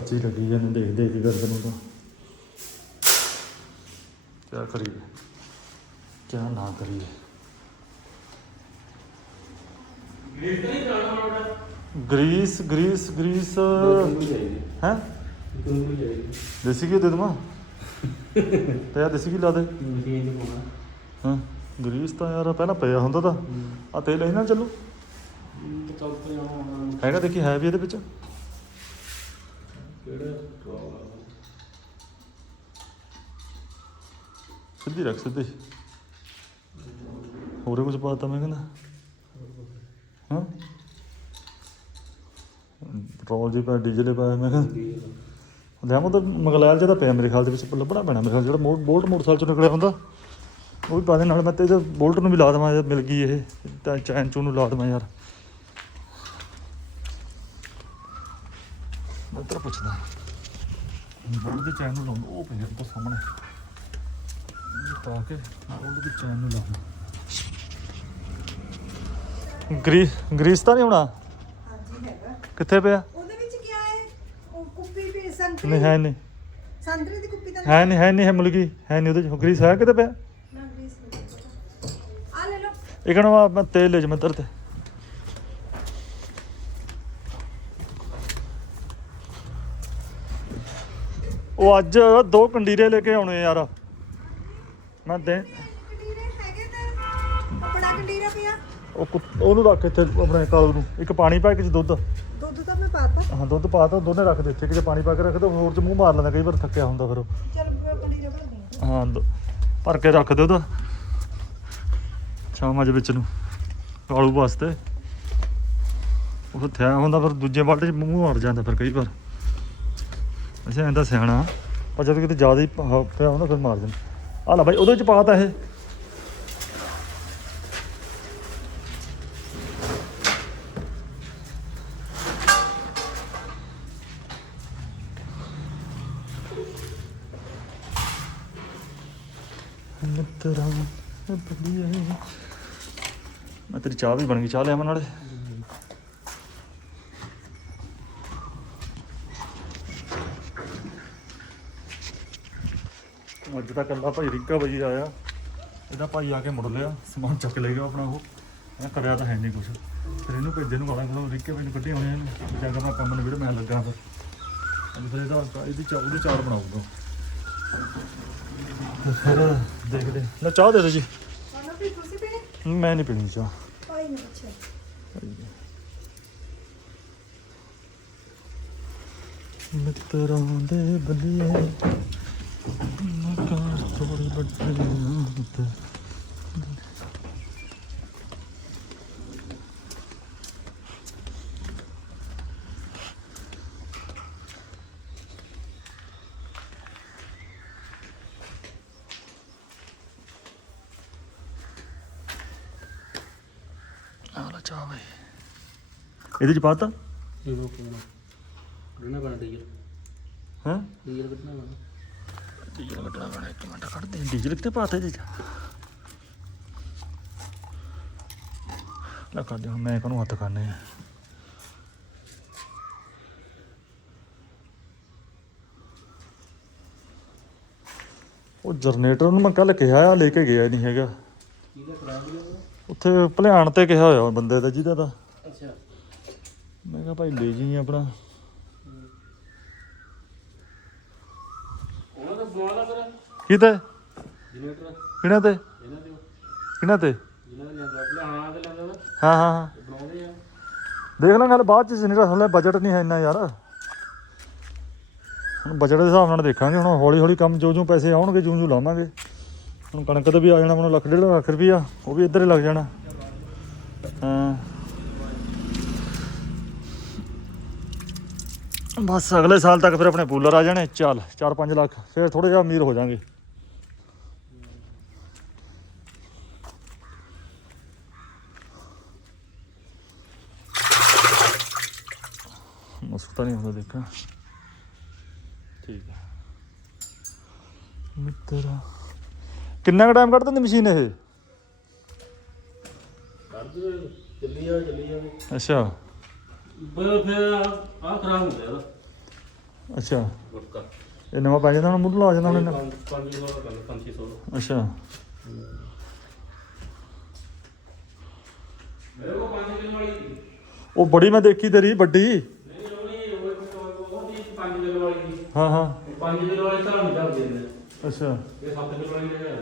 ਬੱਚੀ ਲੱਗੀ ਜਾਂਦੇ ਦੇਖ ਦੇਖ ਕੇ ਗਰਦਨ ਨੂੰ ਤਾਂ ਕਿਆ ਕਰੀਏ। ਕਿਆ ਨਾ ਕਰੀਏ। ਗ੍ਰੀਸ ਤਾਂ ਨਹੀਂ ਕਰਾਉਣਾ ਮਾੜਾ ਗਰੀਸ ਗਰੀਸ ਹੈ? ਦੇਸੀ ਘੀ ਦੇ ਦਵਾਂ? ਤੇ ਯਾਰ ਦੇਸੀ ਘੀ ਲਾ ਦੇ। ਮਸ਼ੀਨ ਨੂੰ ਪਾਉਣਾ। ਹਾਂ ਗਰੀਸ ਤਾਂ ਯਾਰ ਪਹਿਲਾਂ ਪਿਆ ਹੁੰਦਾ ਤਾਂ। ਆ ਤੇਲ ਇਹਨਾਂ ਨਾਲ ਚੱਲੂ? ਹੈਗਾ ਦੇਖੀ ਹੈ ਵੀ ਇਹਦੇ ਵਿੱਚ? ਕਿਹੜਾ ਪ੍ਰੋਬਲਮ ਸਿੱਧੀ ਰੱਖ ਸਿੱਧੀ ਹੋਰੇ ਕੁਝ ਪਾਤਾ ਮੈਂ ਕਹਿੰਦਾ ਹਾਂ ਪੈਟਰੋਲ ਜੀ ਪਾ ਡੀਜ਼ਲ ਹੀ ਪਾਇਆ ਮੈਂ ਕਹਿੰਦਾ ਤਾਂ ਮਗਲੈਲ ਚ ਤਾਂ ਪਿਆ ਮੇਰੇ ਖਿਆਲ ਦੇ ਵਿੱਚ ਲੱਭਣਾ ਪੈਣਾ ਮੇਰੇ ਖਿਆਲ ਜਿਹੜਾ ਮੋ ਬੋਲਟ ਮੋਟਰਸਾਈਕਲ ਚੋਂ ਨਿਕਲਿਆ ਹੁੰਦਾ ਉਹ ਵੀ ਪਾ ਦੇ ਨਾਲ ਮੈਂ ਤੇ ਬੋਲਟ ਨੂੰ ਵੀ ਲਾ ਦੇਵਾਂ ਜੇ ਮਿਲ ਗਈ ਇਹ ਤਾਂ ਚੈਨ ਚੂ ਨੂੰ ਲਾ ਦੇਵਾਂ ਯਾਰ ਮੈਂ ਤੇਰਾ ਪੁੱਛਦਾ ਬੋਲਟ ਦੀ ਚੈਨ ਨੂੰ ਉਹ ਪਿਆ ਤਾਂ ਸਾਹਮਣੇ ਇਹ ਪਾ ਕੇ ਬੋਲਟ ਦੀ ਚੈਨ ਨੂੰ ਲਾਉਣਾ ਗਰੀ ਗਰੀਸ ਤਾਂ ਨਹੀਂ ਹੋਣਾ ਹਾਂਜੀ ਹੈਗਾ ਕਿੱਥੇ ਪਿਆ ਉਹਦੇ ਵਿੱਚ ਕੀ ਹੈ ਉਹ ਕੁੱਪੀ ਵੀ ਸੰਤਰੀ ਨਹੀਂ ਹੈ ਨਹੀਂ ਸੰਤਰੀ ਦੀ ਕੁੱਪੀ ਤਾਂ ਹੈ ਨਹੀਂ ਹੈ ਨਹੀਂ ਹੈ ਮੁਲਗੀ ਹੈ ਨਹੀਂ ਉਹਦੇ ਚ ਗਰੀਸ ਹੈ ਕਿਤੇ ਪਿਆ ਨਾ ਗ੍ਰੀਸ ਨਹੀਂ। ਆ ਲੈ ਲਓ ਇਹ ਕਹਿੰਦਾ ਮੈਂ ਤੇਲ ਲੈ ਜਮੰਦਰ ਤੇ ਉਹ ਅੱਜ ਦੋ ਕੰਡੀਰੇ ਲੈ ਕੇ ਆਉਣੇ ਯਾਰ। ਮੈਂ ਦੇ ਕੰਡੀਰੇ ਹੈਗੇ ਤਾਂ ਕੱਪੜਾ ਕੰਡੀਰਾ ਪਿਆ। ਉਹ ਕੁੱਤ- ਉਹਨੂੰ ਰੱਖ ਇੱਥੇ ਆਪਣੇ ਕਾਲੂ ਨੂੰ। ਇੱਕ ਪਾਣੀ ਪਾ ਕੇ ਚ ਦੁੱਧ। ਦੁੱਧ ਤਾਂ ਮੈਂ ਪਾਤਾ। ਹਾਂ ਦੁੱਧ ਪਾ ਤਾ ਦੋਨੇ ਰੱਖ ਦੇ ਇੱਥੇ ਕਿ ਪਾਣੀ ਪਾ ਕੇ ਰੱਖ ਦੋ ਹੋਰ ਚ ਮੂੰਹ ਮਾਰ ਲੈਂਦਾ ਕਈ ਵਾਰ ਥੱਕਿਆ ਹੁੰਦਾ ਫਿਰ ਉਹ। ਚਲ ਪਨੀਰ ਬਣਾਉਂਦੀ ਹਾਂ। ਦ- ਭਰ ਕੇ ਰੱਖ ਦਿਓ ਉਹਦਾ ਸ਼ਾਮਾਂ ਦੇ ਵਿੱਚ ਨੂੰ। ਕਾਲੂ ਵਾਸਤੇ। ਉਹ ਥਿਆ ਹੁੰਦਾ ਫਿਰ ਦੂਜੇ ਬਾਲਟੇ 'ਚ ਮੂੰਹ ਮਾਰ ਜਾਂਦਾ ਫਿਰ ਕਈ ਵਾਰ। ਅੱਛਾ ਐਂਦਾ ਸਿਆਣਾ ਪਰ ਜਦੋਂ ਕਿਤੇ ਜ਼ਿਆਦਾ ਹੀ ਪ- ਪਿਆ ਹੁੰਦਾ, ਫਿਰ ਮਾਰ ਜਾਂਦਾ ਆ ਲੈ ਬਾਈ, ਉਹਦੇ ਚ ਪਾਤਾ ਇਹ। ਮਿੱਤਰਾਂ ਬਲੀਏ ਮੈਂ ਤੇਰੀ ਚਾਹ ਵੀ ਬਣ ਗਈ, ਚਾਹ ਲਿਆਵਾਂ ਨਾਲੇ ਅੱਜ ਤਾਂ ਕੱਲਾ ਭਾਈ ਰਿੰਕਾ ਭਾਈ ਆਇਆ। ਇਹਦਾ ਭਾਈ ਆ ਕੇ ਮੁੜ ਲਿਆ ਸਮਾਨ ਚੱਕ ਲੈ ਗਿਆ ਆਪਣਾ ਉਹ। ਮੈਂ ਕਰਿਆ ਤਾਂ ਹੈ ਨਹੀਂ ਕੁਝ ਫਿਰ ਇਹਨੂੰ ਭੇਜੇ ਨੂੰ ਗਾਲਾਂ ਖਲੋ ਰਿੰਕੇ ਭਾਈ ਨੂੰ ਕੱਢੀ ਹੋਣੇ ਇਹਨੂੰ ਜਾ ਕੇ ਮੈਂ ਕੰਮ ਨੂੰ ਵੀਰ ਮੈਂ ਲੱਗਾ ਫਿਰ। ਅੱਜ ਫਿਰ ਇਹਦਾ ਇਹਦੀ ਚਾਹ ਉਹਦੀ ਚਾਰ ਬਣਾਊਗਾ। ਤੇ ਫਿਰ ਦੇਖਦੇ। ਲੈ ਚਾਹ ਦੇ ਦੇ ਜੀ। ਮੈਂ ਨਹੀਂ ਪੀਣੀ ਚਾਹ। ਭਾਈ ਨੇ ਪੁੱਛਿਆ। ਮਿੱਤਰਾਂ ਦੇ ਬਲੀਏ ਨਕਾਰ ਥੋੜੀ ਵੱਡੀ ਤੇ ਆਲਾ ਚਾਹ ਬਈ ਇਹਦੇ ਚ ਪਾਤਾ? ਇਹ ਉਹ ਕੋਣ ਕਿੰਨਾ ਬਣਾ ਡੀਜ਼ਲ? ਹੈ? ਡੀਜ਼ਲ ਕਿੰਨਾ ਬਣਾ ਡੀਜ਼ਲ ਕੱਢਣਾ ਪੈਣਾ ਇੱਕ ਮਿੰਟ ਕੱਢਦੇ ਹਾਂ। ਡੀਜ਼ਲ ਕਿੱਥੇ ਪਾਤਾ ਇਹਦੇ ਚ? ਲੈ ਕੱਢ ਹੁਣ ਮੈਂ ਇਹਨੂੰ ਹੱਥ ਕਰਨੇ ਆ। ਉਹ ਜਨਰੇਟਰ ਨੂੰ ਮੈਂ ਕੱਲ ਕਿਹਾ ਆ ਲੈ ਕੇ ਗਿਆ ਨਹੀਂ ਹੈਗਾ। ਉੱਥੇ ਭਲਿਆਣ ਤੇ ਕਿਹਾ ਹੋਇਆ ਬੰਦੇ ਦਾ ਜਿਹਦਾ ਦਾ। ਅੱਛਾ। ਮੈਂ ਕਿਹਾ ਭਾਈ ਲੈ ਜੀ ਆਪਣਾ। ਉਹਨਾਂ ਦਾ ਲਾ ਫਿਰ। ਕਿਤੇ ਜਨਰੇਟਰ ਕਿਹਨਾਂ ਤੇ? ਇਹਨਾਂ ਦੇ। ਕਿਹਨਾਂ ਤੇ? ਜਿਹਨਾਂ ਦੇ ਲੈਂਦਾ। ਹਾਂ ਤੇ ਲੈਂਦਾ ਵਾ ਹਾਂ ਹਾਂ ਹਾਂ। ਇਹ ਬਣਾਉਂਦੇ ਆ। ਦੇਖ ਲਾਂਗੇ ਹਲੇ ਬਾਅਦ ਚ ਜਨਰੇਟਰ ਹਲੇ ਬਜਟ ਨਹੀਂ ਹੈ ਇੰਨਾ ਯਾਰ। ਹੁਣ ਬਜਟ ਦੇ ਹਿਸਾਬ ਨਾਲ ਦੇਖਾਂਗੇ ਹੁਣ ਹੌਲੀ ਹੌਲੀ ਕੰਮ ਜੋ ਜੋ ਪੈਸੇ ਆਉਣਗੇ ਜੂ ਜੂ ਲਾਵਾਂਗੇ। ਹੁਣ ਕਣਕ ਦਾ ਵੀ ਆ ਜਾਣਾ ਮੈਨੂੰ ਲੱਖ ਡੇਢ ਲੱਖ ਰੁਪਈਆ ਉਹ ਵੀ ਇੱਧਰ ਹੀ ਲੱਗ ਜਾਣਾ। ਹਾਂ। ਬਸ ਅਗਲੇ ਸਾਲ ਤੱਕ ਫਿਰ ਆਪਣੇ ਪੂਲਰ ਆ ਜਾਣੇ। ਚੱਲ 4-5 ਲੱਖ ਫਿਰ ਥੋੜੇ ਜਿਹਾ ਅਮੀਰ ਹੋ ਜਾਾਂਗੇ। ਮਸੂਤਾ ਨਹੀਂ ਹੁੰਦਾ ਦੇਖਾਂ। ਠੀਕ ਹੈ ਮਿੱਤਰਾ ਕਿੰਨਾ ਕੁ ਟਾਈਮ ਕੱਢ ਦਿੰਦੀ ਮਸ਼ੀਨ ਇਹ? ਦੇ ਚੱਲੀ ਜਾ। ਚੱਲੀ ਜਾ ਅੱਛਾ। ਬਸ ਫਿਰ ਆ ਖਰਾਬ ਹੋ ਗਿਆ ਇਹਦਾ ਅੱਛਾ। ਗੁਟਕਾ। ਇਹ ਨਵਾਂ ਪੈ ਜਾਂਦਾ ਹੁਣ ਮੁੱਢ ਲਾ ਜਾਂਦਾ ਹੁਣ ਇਹਨਾਂ 500 ਦਾ ਕਰ 500 ਦਾ। ਅੱਛਾ। ਮੇਰੇ ਕੋਲ 5 ਕਿਲੋ ਵਾਲੀ ਸੀ। ਉਹ ਬੜੀ ਮੈਂ ਦੇਖੀ ਤੇਰੀ ਵੱਡੀ। ਨਹੀਂ ਉਹ ਨਹੀਂ ਉਹ ਇੱਕ ਉਹ ਦੀ 5 ਕਿਲੋ ਵਾਲੀ ਸੀ। ਹਾਂ ਹਾਂ। 5 ਕਿਲੋ ਵਾਲੀ ਤਾਂ ਨਹੀਂ ਚੱਲਦੀ ਅੱਛਾ। ਇਹ 7 ਕਿਲੋ ਵਾਲੀ ਲੈ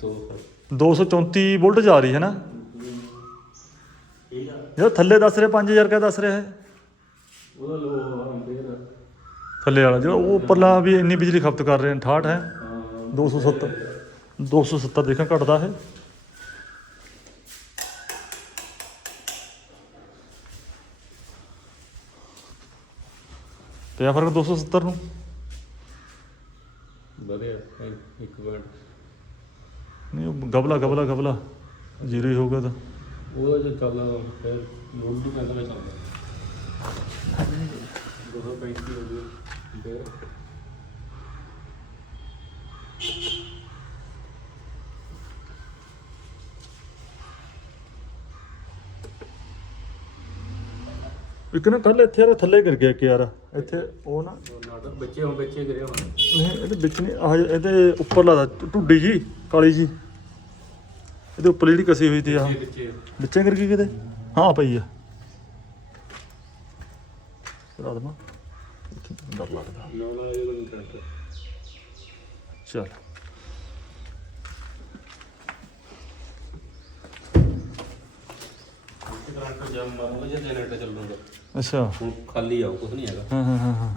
ਦੋ 234 ਵੋਲਟ ਜਾ ਰਹੀ ਹੈ ਨਾ। ਯਾਰ ਥੱਲੇ ਦੱਸ ਰਹੇ 5000 ਕਾ ਦੱਸ ਰਿਹਾ ਹੈ ਉਹਦਾ ਲੋ ਅੰਬੇਰ ਥੱਲੇ ਵਾਲਾ ਜਿਹੜਾ ਉਹ ਉੱਪਰਲਾ ਵੀ ਇੰਨੀ ਬਿਜਲੀ ਖਪਤ ਕਰ ਰਹੇ ਨੇ 68 ਹੈ। ਹਾਂ 270 270 ਦੇਖਾਂ ਘਟਦਾ ਹੈ ਪਿਆ ਫ਼ਰਕ 270 ਨੂੰ। ਵਧੀਆ ਇੱਕ ਮਿੰਟ। ਨਹੀਂ ਉਹ ਗਬਲਾ ਗਬਲਾ ਗਬਲਾ। ਜ਼ੀਰੋ ਹੀ ਹੋਊਗਾ ਤਾਂ। ਉਹਦਾ ਜੇ ਚੱਲਦਾ ਫਿਰ ਲੋਡ ਪੈਂਦਾ ਮੈਂ ਚੱਲਦਾ 235 ਹੋ ਗਈ ਫਿਰ। ਇੱਕ ਨਾ ਕੱਲ ਇੱਥੇ ਯਾਰ ਥੱਲੇ ਗਿਰ ਗਿਆ ਇੱਕ ਯਾਰ ਇੱਥੇ ਉਹ ਨਾ ਨਾਟਕ ਬੱਚੇ ਹੁਣ ਬੱਚੇ ਗਿਰੇ ਹੋਣ। ਨਹੀਂ ਇਹਦੇ ਵਿੱਚ ਨਹੀਂ ਆਹ ਇਹਦੇ ਉੱਪਰ ਲਾ ਟੁੱਡੀ ਜੀ ਕਾਲੀ ਜੀ। ਇਹਦੇ ਉੱਪਰ ਜਿਹੜੀ ਕਸੀ ਹੋਈ ਤੇ ਆ ਵਿੱਚੇ ਕਰਕੇ ਕਿਤੇ? ਹਾਂ ਪਈ ਆ। ਚਲਾ ਦਮਾ ਡਰ ਲੱਗਦਾ। ਚਲ। ਕਰੰਟ ਜਮ ਮਾਰੂਗਾ ਜਨਰੇਟਰ ਚੱਲੂਗਾ। ਅੱਛਾ। ਹੁਣ ਖਾਲੀ ਆਉ ਕੁਝ ਨਹੀਂ ਹੈਗਾ। ਹਾਂ ਹਾਂ ਹਾਂ ਹਾਂ।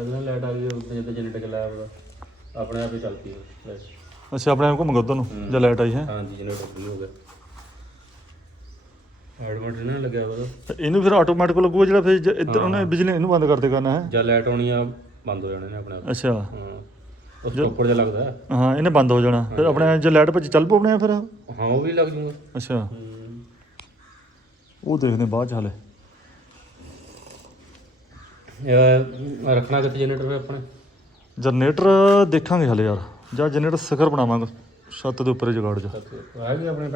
ਅੱਜ ਨਾ ਆ ਗਈ ਉੱਤੇ ਜਨਰੇਟਰ ਚਲਾਇਆ ਆਪਣੇ ਆਪ ਹੀ ਚੱਲਦੀ ਹੈ ਅੱਛਾ ਆਪਣੇ ਆਪ ਘੁੰਮ ਗਿਆ ਉਧਰ ਨੂੰ ਜਾਂ ਲਾਈਟ ਆਈ ਹੈ? ਹਾਂਜੀ ਜਨਰੇਟਰ ਬੰਦ ਹੋ ਗਿਆ। ਐਡਮਿਟ ਨਾ ਲੱਗਿਆ ਉਹਦਾ। ਇਹਨੂੰ ਫਿਰ ਆਟੋਮੈਟਿਕ ਲੱਗੂਗਾ ਜਿਹੜਾ ਫਿਰ ਜ- ਇੱਧਰ ਉਹਨੇ ਬਿਜਲੀ ਇਹਨੂੰ ਬੰਦ ਕਰਦੇ ਕਰਨਾ ਹੈ? ਜਾਂ ਲਾਈਟ ਆਉਣੀ ਆ ਬੰਦ ਹੋ ਜਾਣੇ ਨੇ ਆਪਣੇ ਆਪ। ਅੱਛਾ। ਹਾਂ। ਉਹ ਸਟੋਪਰ ਜਿਹਾ ਲੱਗਦਾ ਹੈ। ਹਾਂ ਇਹਨੇ ਬੰਦ ਹੋ ਜਾਣਾ। ਫਿਰ ਆਪਣੇ ਜੇ ਲਾਈਟ ਭੱਜ ਚੱਲ ਪਉ ਆਪਣੇ ਆਪ ਫਿਰ? ਹਾਂ ਉਹ ਵੀ ਲੱਗ ਜੂਗਾ। ਅੱਛਾ। ਉਹ ਦੇਖਦੇ ਹਾਂ ਬਾਅਦ ਚ ਹਾਲੇ। ਇਹ ਰੱਖਣਾ ਕਿੱਥੇ ਜਨਰੇਟਰ ਫਿਰ ਆਪਣੇ? ਜਨਰੇਟਰ ਦੇਖਾਂਗੇ ਹਲੇ ਯਾਰ। ਜਾਂ ਜਨਰੇਟਰ ਸਿਖਰ ਬਣਾਵਾਂਗੇ। ਛੱਤ ਦੇ ਉੱਪਰ ਜਗਾੜ ਆਪਣੇ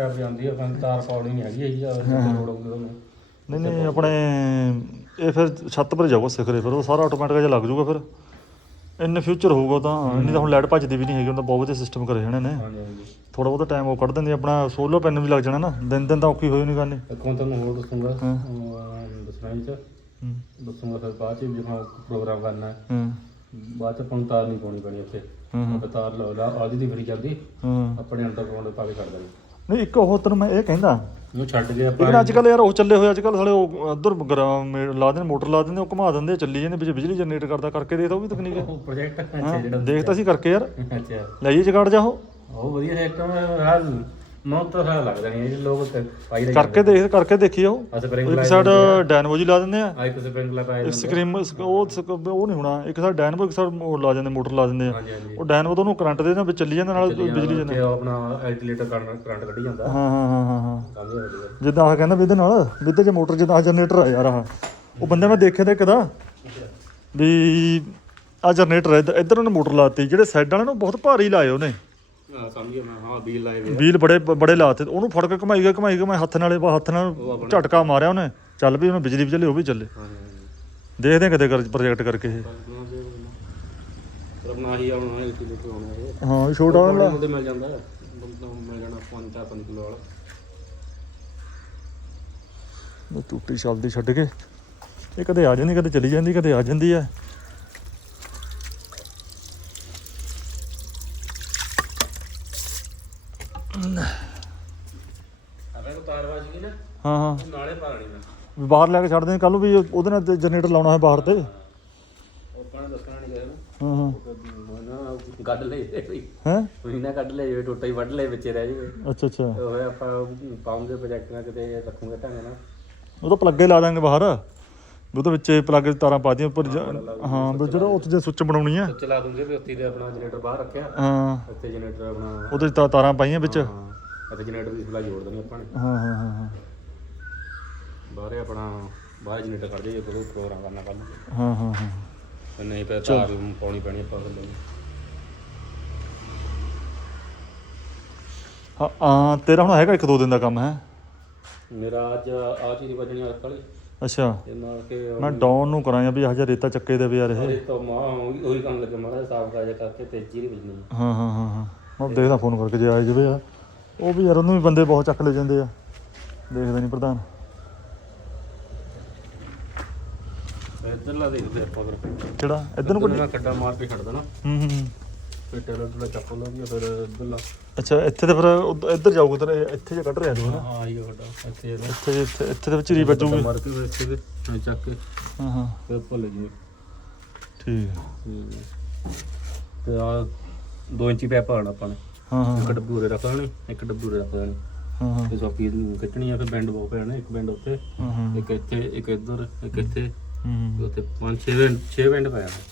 ਆ ਤਾਰ ਪਾਉਣੀ ਨਹੀਂ ਹੈਗੀ ਇਹੀ ਆ ਲੋੜ ਆਉਂਦੀ ਤੁਹਾਨੂੰ ਨਹੀਂ ਨਹੀਂ ਆਪਣੇ ਇਹ ਫਿਰ ਛੱਤ ਪਰ ਜਾਊਗਾ ਸਿਖਰੇ ਫਿਰ ਉਹ ਸਾਰਾ ਆਟੋਮੈਟਿਕ ਜਿਹਾ ਲੱਗ ਜਾਊਗਾ ਫਿਰ। ਇੰਨੇ ਫਿਊਚਰ ਹੋਊਗਾ ਤਾਂ ਇੰਨੀ ਤਾਂ ਹੁਣ ਲਾਈਟ ਭੱਜਦੀ ਵੀ ਨਹੀਂ ਹੈਗੀ ਉਹਨਾਂ ਬਹੁਤ ਵਧੀਆ ਸਿਸਟਮ ਕਰੇ ਜਾਣੇ ਨੇ। ਹਾਂਜੀ ਹਾਂਜੀ। ਥੋੜਾ ਬਹੁਤਾ ਟਾਈਮ ਉਹ ਕੱਢ ਦਿੰਦੇ ਆਪਣਾ ਸੋਲਰ ਪੈਨ ਵੀ ਲੱਗ ਜਾਣਾ ਨਾ ਦਿਨ ਦਿਨ ਤਾਂ ਔਖੀ ਹੋਈ ਨਹੀਂ ਕਰਨੀ। ਇੱਕ ਹੁਣ ਤੁਹਾਨੂੰ ਹੋਰ ਦੱਸੂਗਾ ਦੱਸਣਾ ਹੀ। ਚ ਦੱਸੂਗਾ ਫਿਰ ਬਾਅਦ ਚ ਵੀ ਹਾਂ ਪ੍ਰੋਗਰਾਮ ਕਰਨਾ। ਹੈ। ਬਾਅਦ ਚ ਆਪਾਂ ਨੂੰ ਤਾਰ ਨਹੀਂ ਪਾਉਣੀ ਪੈਣੀ ਉੱਥੇ। ਹੂੰ, ਹੂੰ। ਆਪਾਂ ਤਾਰ ਲਾ ਲਾ ਆਦੀ ਦੀ ਫਰੀ ਚੱਲਦੀ ਹਾਂ। ਆਪਣੇ ਅੰਡਰਗਰਾਉਂਡ ਪਾ ਕੇ ਛੱਡ ਦੇਣੀ ਨਹੀਂ ਇੱਕ ਉਹ ਤੈਨੂੰ ਮੈਂ ਇਹ ਕਹਿੰਦਾ। ਉਹਨੂੰ ਛੱਡ ਕੇ ਲੇਕਿਨ ਆਪਾਂ ਅੱਜ ਕੱਲ ਯਾਰ ਉਹ ਚੱਲੇ ਹੋਏ ਅੱਜ ਕੱਲ ਸਾਲੇ ਉਹ ਉਧਰ ਗ੍ਰਾਮ ਲਾ ਦਿੰਦੇ ਮੋਟਰ ਲਾ ਦਿੰਦੇ ਉਹ ਘੁਮਾ ਦਿੰਦੇ ਚੱਲੀ ਜਾਂਦੇ ਵਿੱਚ ਬਿਜਲੀ ਜਨਰੇਟ ਕਰਦਾ ਕਰਕੇ ਦੇਖਦਾ ਉਹ ਵੀ ਤਕਨੀਕ। ਹੈ ਉਹ ਪ੍ਰੋਜੈਕਟ ਜਿਹੜਾ ਦੇਖ ਤਾਂ ਸੀ ਕਰਕੇ ਯਾਰ। ਅੱਛਾ। ਲਈਏ ਜਗਾੜ ਜਾ ਉਹ। ਉਹ ਵਧੀਆ ਸਿਸਟਮ ਹਾਂ ਨੌ ਤਾਂ ਸਾਲ ਲੱਗਦਾ ਨਹੀਂ ਇਹ ਲੋਕ ਪਾਈ ਰਹੇ ਕਰਕੇ ਦੇਖ ਕਰਕੇ ਦੇਖੀ ਉਹ ਆ ਸਪਰਿੰਗ ਇੱਕ ਸਾਈਡ ਡੈਨਵੋ ਜੀ ਲਾ ਦਿੰਦੇ ਆ। ਆ ਇੱਕ ਸਪਰਿੰਗ ਸਕਰੀਮ ਉਹ ਸਕ- ਉਹ ਨਹੀਂ ਹੋਣਾ ਇੱਕ ਸਾਈਡ ਡੈਨਵੋ ਇੱਕ ਸਾਈਡ ਉਹ ਲਾ ਜਾਂਦੇ ਮੋਟਰ ਲਾ ਦਿੰਦੇ ਆ। ਹਾਂਜੀ ਹਾਂਜੀ। ਉਹ ਡੈਨਵੋ ਤੋਂ ਉਹਨੂੰ ਕਰੰਟ ਦੇ ਨਾਲ ਵਿੱਚ ਚੱਲੀ ਜਾਂਦਾ ਨਾਲ ਬਿਜਲੀ ਤੇ ਉਹ ਆਪਣਾ ਐਲਟੀਲੇਟਰ ਕਰੰਟ ਕਰੰਟ ਕੱਢੀ ਜਾਂਦਾ। ਹਾਂ ਹਾਂ ਹਾਂ ਹਾਂ ਹਾਂ। ਵਧੀਆ। ਜਿੱਦਾਂ ਆਹ ਕਹਿੰਦਾ ਵੀ ਇਹਦੇ ਨਾਲ ਵੀ ਇਹਦੇ ਚ ਮੋਟਰ ਜਿੱਦਾਂ ਆਹ ਜਨਰੇਟਰ ਆ ਯਾਰ ਆਹ। ਉਹ ਬੰਦੇ ਮੈਂ ਦੇਖਿਆ ਤਾਂ ਇੱਕਦਾ ਵੀ ਆ ਜਨਰੇਟਰ ਇੱਧਰ ਇੱਧਰ ਉਹਨੇ ਮੋਟਰ ਲਾਤੀ ਜਿਹੜੇ ਸਾਈਡ ਵਾਲੇ ਨੂੰ ਬਹੁਤ ਭਾਰੀ ਲਾਏ ਉਹਨੇ। ਸਮਝ ਮੈਂ ਹਾਂ ਬੀਲ ਲਾਏ ਵੀਲ ਬੜੇ ਬੜੇ ਲਾਤੇ। ਉਹਨੂੰ ਫੜ ਕੇ ਘਮਾਈ ਗਿਆ ਘਮਾਈ ਗਿਆ ਹੱਥ ਨਾਲੇ ਹੱਥ ਨਾਲ ਝਟਕਾ ਮਾਰਿਆ ਉਹਨੇ। ਚੱਲ ਵੀ ਉਹਨੇ ਬਿਜਲੀ ਵੀ ਚੱਲੇ ਉਹ ਵੀ ਚੱਲੇ। ਹਾਂ ਦੇਖਦੇ ਹਾਂ ਕਰ ਪ੍ਰੋਜੈਕਟ ਕਰਕੇ ਇਹ। ਹੀ ਆਉਣਾ ਆਉਣਾ ਹਾਂ ਇਹ ਛੋਟਾ ਵਾਲਾ। ਉਹਦੇ ਮਿਲ ਜਾਂਦਾ ਬੰਦਾ ਮਿਲ ਜਾਣਾ 5 4 5 ਕਿਲੋ ਵਾਲਾ। ਉਹ ਟੂਟੀ ਚੱਲਦੀ ਛੱਡ ਕੇ। ਇਹ ਕਦੇ ਆ ਜਾਂਦੀ ਕਦੇ ਚਲੀ ਜਾਂਦੀ ਕਦੇ ਆ ਜਾਂਦੀ ਹੈ ਆਪਣੇ ਕੋ ਤਾਰ ਵਾਜ ਗਈ ਨਾ ਹਾਂ ਹਾਂ। ਉਹ ਨਾਲੇ ਪਾਣੀ ਮੈਂ। ਵੀ ਬਾਹਰ ਲੈ ਕੇ ਛੱਡ ਦੇ ਕੱਲ ਨੂੰ ਵੀ ਉਹਦੇ ਨਾਲ ਜਨਰੇਟਰ ਲਾਉਣਾ ਹੈ ਬਾਹਰ ਤੇ। ਉਹ ਪਾਣੀ ਦੱਸਣਾ ਨਹੀਂ ਗਿਆ ਨਾ। ਹਾਂ ਹਾਂ। ਉਹ ਨਾ ਗੱਡ ਲੈ ਕੋਈ ਹੈ? ਕੋਈ ਨਾ ਕੱਢ ਲੈ ਜੇ ਟੋਟਾ ਹੀ ਵੱਢ ਲੈ ਵਿੱਚੇ ਰਹਿ ਜਾਵੇ ਅੱਛਾ ਅੱਛਾ। ਉਹ ਆਪਾਂ ਪਾਉਂਦੇ ਪ੍ਰੋਜੈਕਟ ਨਾਲ ਕਿਤੇ ਰੱਖੂਗੇ ਢੰਗ ਨਾਲ। ਉਹ ਤਾਂ ਪਲੱਗੇ ਲਾ ਦਾਂਗੇ ਬਾਹਰ। ਵੀ ਉਹਦੇ ਵਿੱਚ ਪਲੱਗ ਤਾਰਾਂ ਪਾ ਦੀਆਂ ਉੱਪਰ ਹਾਂ ਵੀ ਜਿਹੜਾ ਉੱਥੇ ਜੇ ਸੁੱਚ ਬਣਾਉਣੀ ਆ। ਚਲਾ ਦੂੰਗੇ ਵੀ ਉੱਥੇ ਤੇ ਆਪਣਾ ਜਨਰੇਟਰ ਬਾਹਰ ਰੱਖਿਆ। ਹਾਂ। ਉੱਥੇ ਜਨਰੇਟਰ ਆਪਣਾ ਉਹਦੇ 'ਚ ਤਾਂ ਤਾਰਾਂ ਪਾਈਆਂ ਵਿੱਚ। ਹਾਂ ਹਾਂ। ਇੱਥੇ ਜਨਰੇਟਰ ਦੀ ਸਪਲਾਈ ਜੋੜ ਦੇਣੀ ਆਪਾਂ ਨੇ। ਹਾਂ ਹਾਂ ਹਾਂ। ਬਾਹਰੇ ਆਪਣਾ ਬਾਹਰ ਜਨਰੇਟਰ ਕੱਢ ਜਾਈਏ ਕੋਈ ਪ੍ਰੋਗਰਾਮ ਕਰਨਾ ਕੱਲ ਹਾਂ ਹਾਂ ਹਾਂ। ਤੇ ਨਹੀਂ ਪੈ ਤਾਰ ਪਾਉਣੀ ਪੈਣੀ ਆਪਾਂ ਥੱਲੇ ਹਾਂ ਹਾਂ ਤੇਰਾ ਹੁਣ ਹੈਗਾ ਇੱਕ ਦੋ ਦਿਨ ਦਾ ਕੰਮ ਹੈ? ਮੇਰਾ ਅੱਜ ਆ ਚੀਜ਼ ਵੱਜਣੀ ਆ ਕੱਲ ਅੱਛਾ। ਤੇ ਨਾਲ ਕਿ ਮੈਂ ਡਾਊਨ ਨੂੰ ਕਰਾਂ ਵੀ ਹਜੇ ਰੇਤਾ ਚੱਕੇ ਦੇ ਵੀ ਯਾਰ ਇਹ। ਇਹ ਤਾਂ ਮਾਂ ਉਹੀ ਉਹੀ ਕੰਮ ਲੱਗੇ ਮਾੜਾ ਸਾਫ਼ ਕਰਕੇ ਤੇਜ਼ੀ ਨਹੀਂ ਵੱਜਣੀ। ਹਾਂ ਹਾਂ ਹਾਂ ਹਾਂ। ਮੈਂ ਦੇਖਦਾ ਫੋਨ ਕਰਕੇ ਜੇ ਆਏ ਜਵੇ ਯਾਰ। ਉਹ ਵੀ ਯਾਰ ਉਹਨੂੰ ਵੀ ਬੰਦੇ ਬਹੁਤ ਚੱਕ ਲੈ ਜਾਂਦੇ ਆ। ਦੇਖਦਾ ਨਹੀਂ ਪ੍ਰਧਾਨ। ਇੱਧਰ ਲਾ ਦੇਖਦੇ ਆਪਾਂ ਫਿਰ। ਕਿਹੜਾ? ਇੱਧਰ ਨੂੰ ਮੈਂ ਕੱਡਾ ਮਾਰ ਕੇ ਛੱਡ ਦੇਣਾ ਹੂੰ ਹੂੰ। ਫਿਰ ਟੇਲਰ ਟੂਲਾ ਚੱਕ ਲਾਂਗੇ ਫਿਰ ਇੱਧਰ ਲਾ ਅੱਛਾ ਇੱਥੇ ਤੇ ਫਿਰ ਉੱਧ- ਇੱਧਰ ਜਾਊਗਾ ਤੇਰੇ ਇੱਥੇ ਜੇ ਕੱਢ ਰਿਹਾ ਤੂੰ ਨਾ? ਹਾਂ ਆਈ ਵੱਡਾ ਇੱਥੇ ਇਹਦਾ ਇੱਥੇ ਜੇ- ਇੱਥੇ ਇੱਥੇ ਦੇ ਵਿੱਚ ਰੀ ਵੱਜੂਗੀ। ਮਾਰ ਕੇ ਫਿਰ ਇੱਥੇ ਦੇ ਐਂ ਚੱਕ ਕੇ। ਹਾਂ ਹਾਂ। ਫਿਰ ਭੁੱਲ ਜੀ ਠੀਕ ਹੈ। ਤੇ ਆ 2 ਇੰਚੀ ਪੈਪ ਪਾਣਾ ਆਪਾਂ ਨੇ। ਹਾਂ ਹਾਂ ਇੱਕ ਡੱਬੂ ਉਰੇ ਰੱਖ ਲੈਣੀ ਇੱਕ ਡੱਬੂ ਉਰੇ ਰੱਖ ਲੈਣੀ। ਹਾਂ ਹਾਂ। ਤੇ ਸੌਕੀ ਨੂੰ ਕੱਟਣੀ ਆ ਫਿਰ ਬੈਂਡ ਬਹੁਤ ਪੈਣਾ ਇੱਕ ਬੈਂਡ ਉੱਥੇ ਹਾਂ ਹਾਂ। ਇੱਕ ਇੱਥੇ ਇੱਕ ਇੱਧਰ ਇੱਕ ਇੱਥੇ। ਹੂੰ। ਉੱਥੇ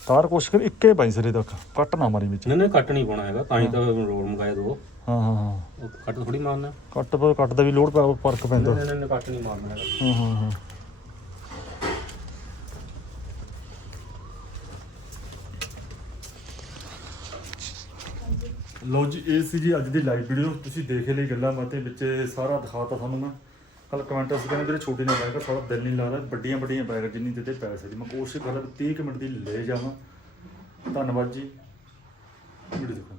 ਤਾਰ ਕੋਸ਼ਿਸ਼ ਕਰ ਇੱਕੇ ਪਾਈ ਸਿਰੇ ਤੱਕ ਕੱਟ ਨਾ ਮਾਰੀ ਵਿੱਚ। ਨਹੀਂ ਨਹੀਂ ਕੱਟ ਨਹੀਂ ਪਾਉਣਾ ਹੈਗਾ ਤਾਂ ਹੀ ਤਾਂ ਰੋਲ ਮੰਗਾਇਆ ਦੋ। ਹਾਂ ਹਾਂ ਹਾਂ। ਉਹ ਕੱਟ ਥੋੜੀ ਮਾਰਨਾ। ਕੱਟ ਪਰ ਕੱਟ ਦਾ ਵੀ ਲੋਡ ਪੈ ਫ਼ਰਕ ਪੈਂਦਾ। ਨਹੀਂ ਨਹੀਂ ਨਹੀਂ, ਕੱਟ ਨਹੀਂ ਮਾਰਨਾ ਹੈਗਾ। ਹਾਂ ਹਾਂ ਹਾਂ। ਲੋ ਜੀ ਇਹ ਸੀ ਜੀ ਅੱਜ ਦੀ ਲਾਈਵ ਵੀਡੀਓ ਤੁਸੀਂ ਦੇਖ ਲਈ ਗੱਲਾਂ ਬਾਤਾਂ ਵਿੱਚ ਸਾਰਾ ਦਿਖਾਤਾ ਤੁਹਾਨੂੰ ਮੈਂ। ਕੱਲ ਕਮੈਂਟਰ ਸੀ ਕਹਿੰਦੇ ਵੀਰੇ ਛੋਟੀ ਨਾ ਬੈਗ ਸਾਡਾ ਦਿਲ ਨਹੀਂ ਲੱਗਦਾ ਵੱਡੀਆਂ ਵੱਡੀਆਂ ਬੈਗ ਜਿੰਨੀ ਦਿੱਤੇ ਪੈਸੇ ਦੀ। ਮੈਂ ਕੋਸ਼ਿਸ਼ ਕਰਦਾ ਵੀ 30 ਕੁ ਮਿੰਟ ਦੀ ਲੈ ਜਾਵਾਂ। ਧੰਨਵਾਦ ਜੀ। ਵੀਡੀਓ ਦੇਖੋ।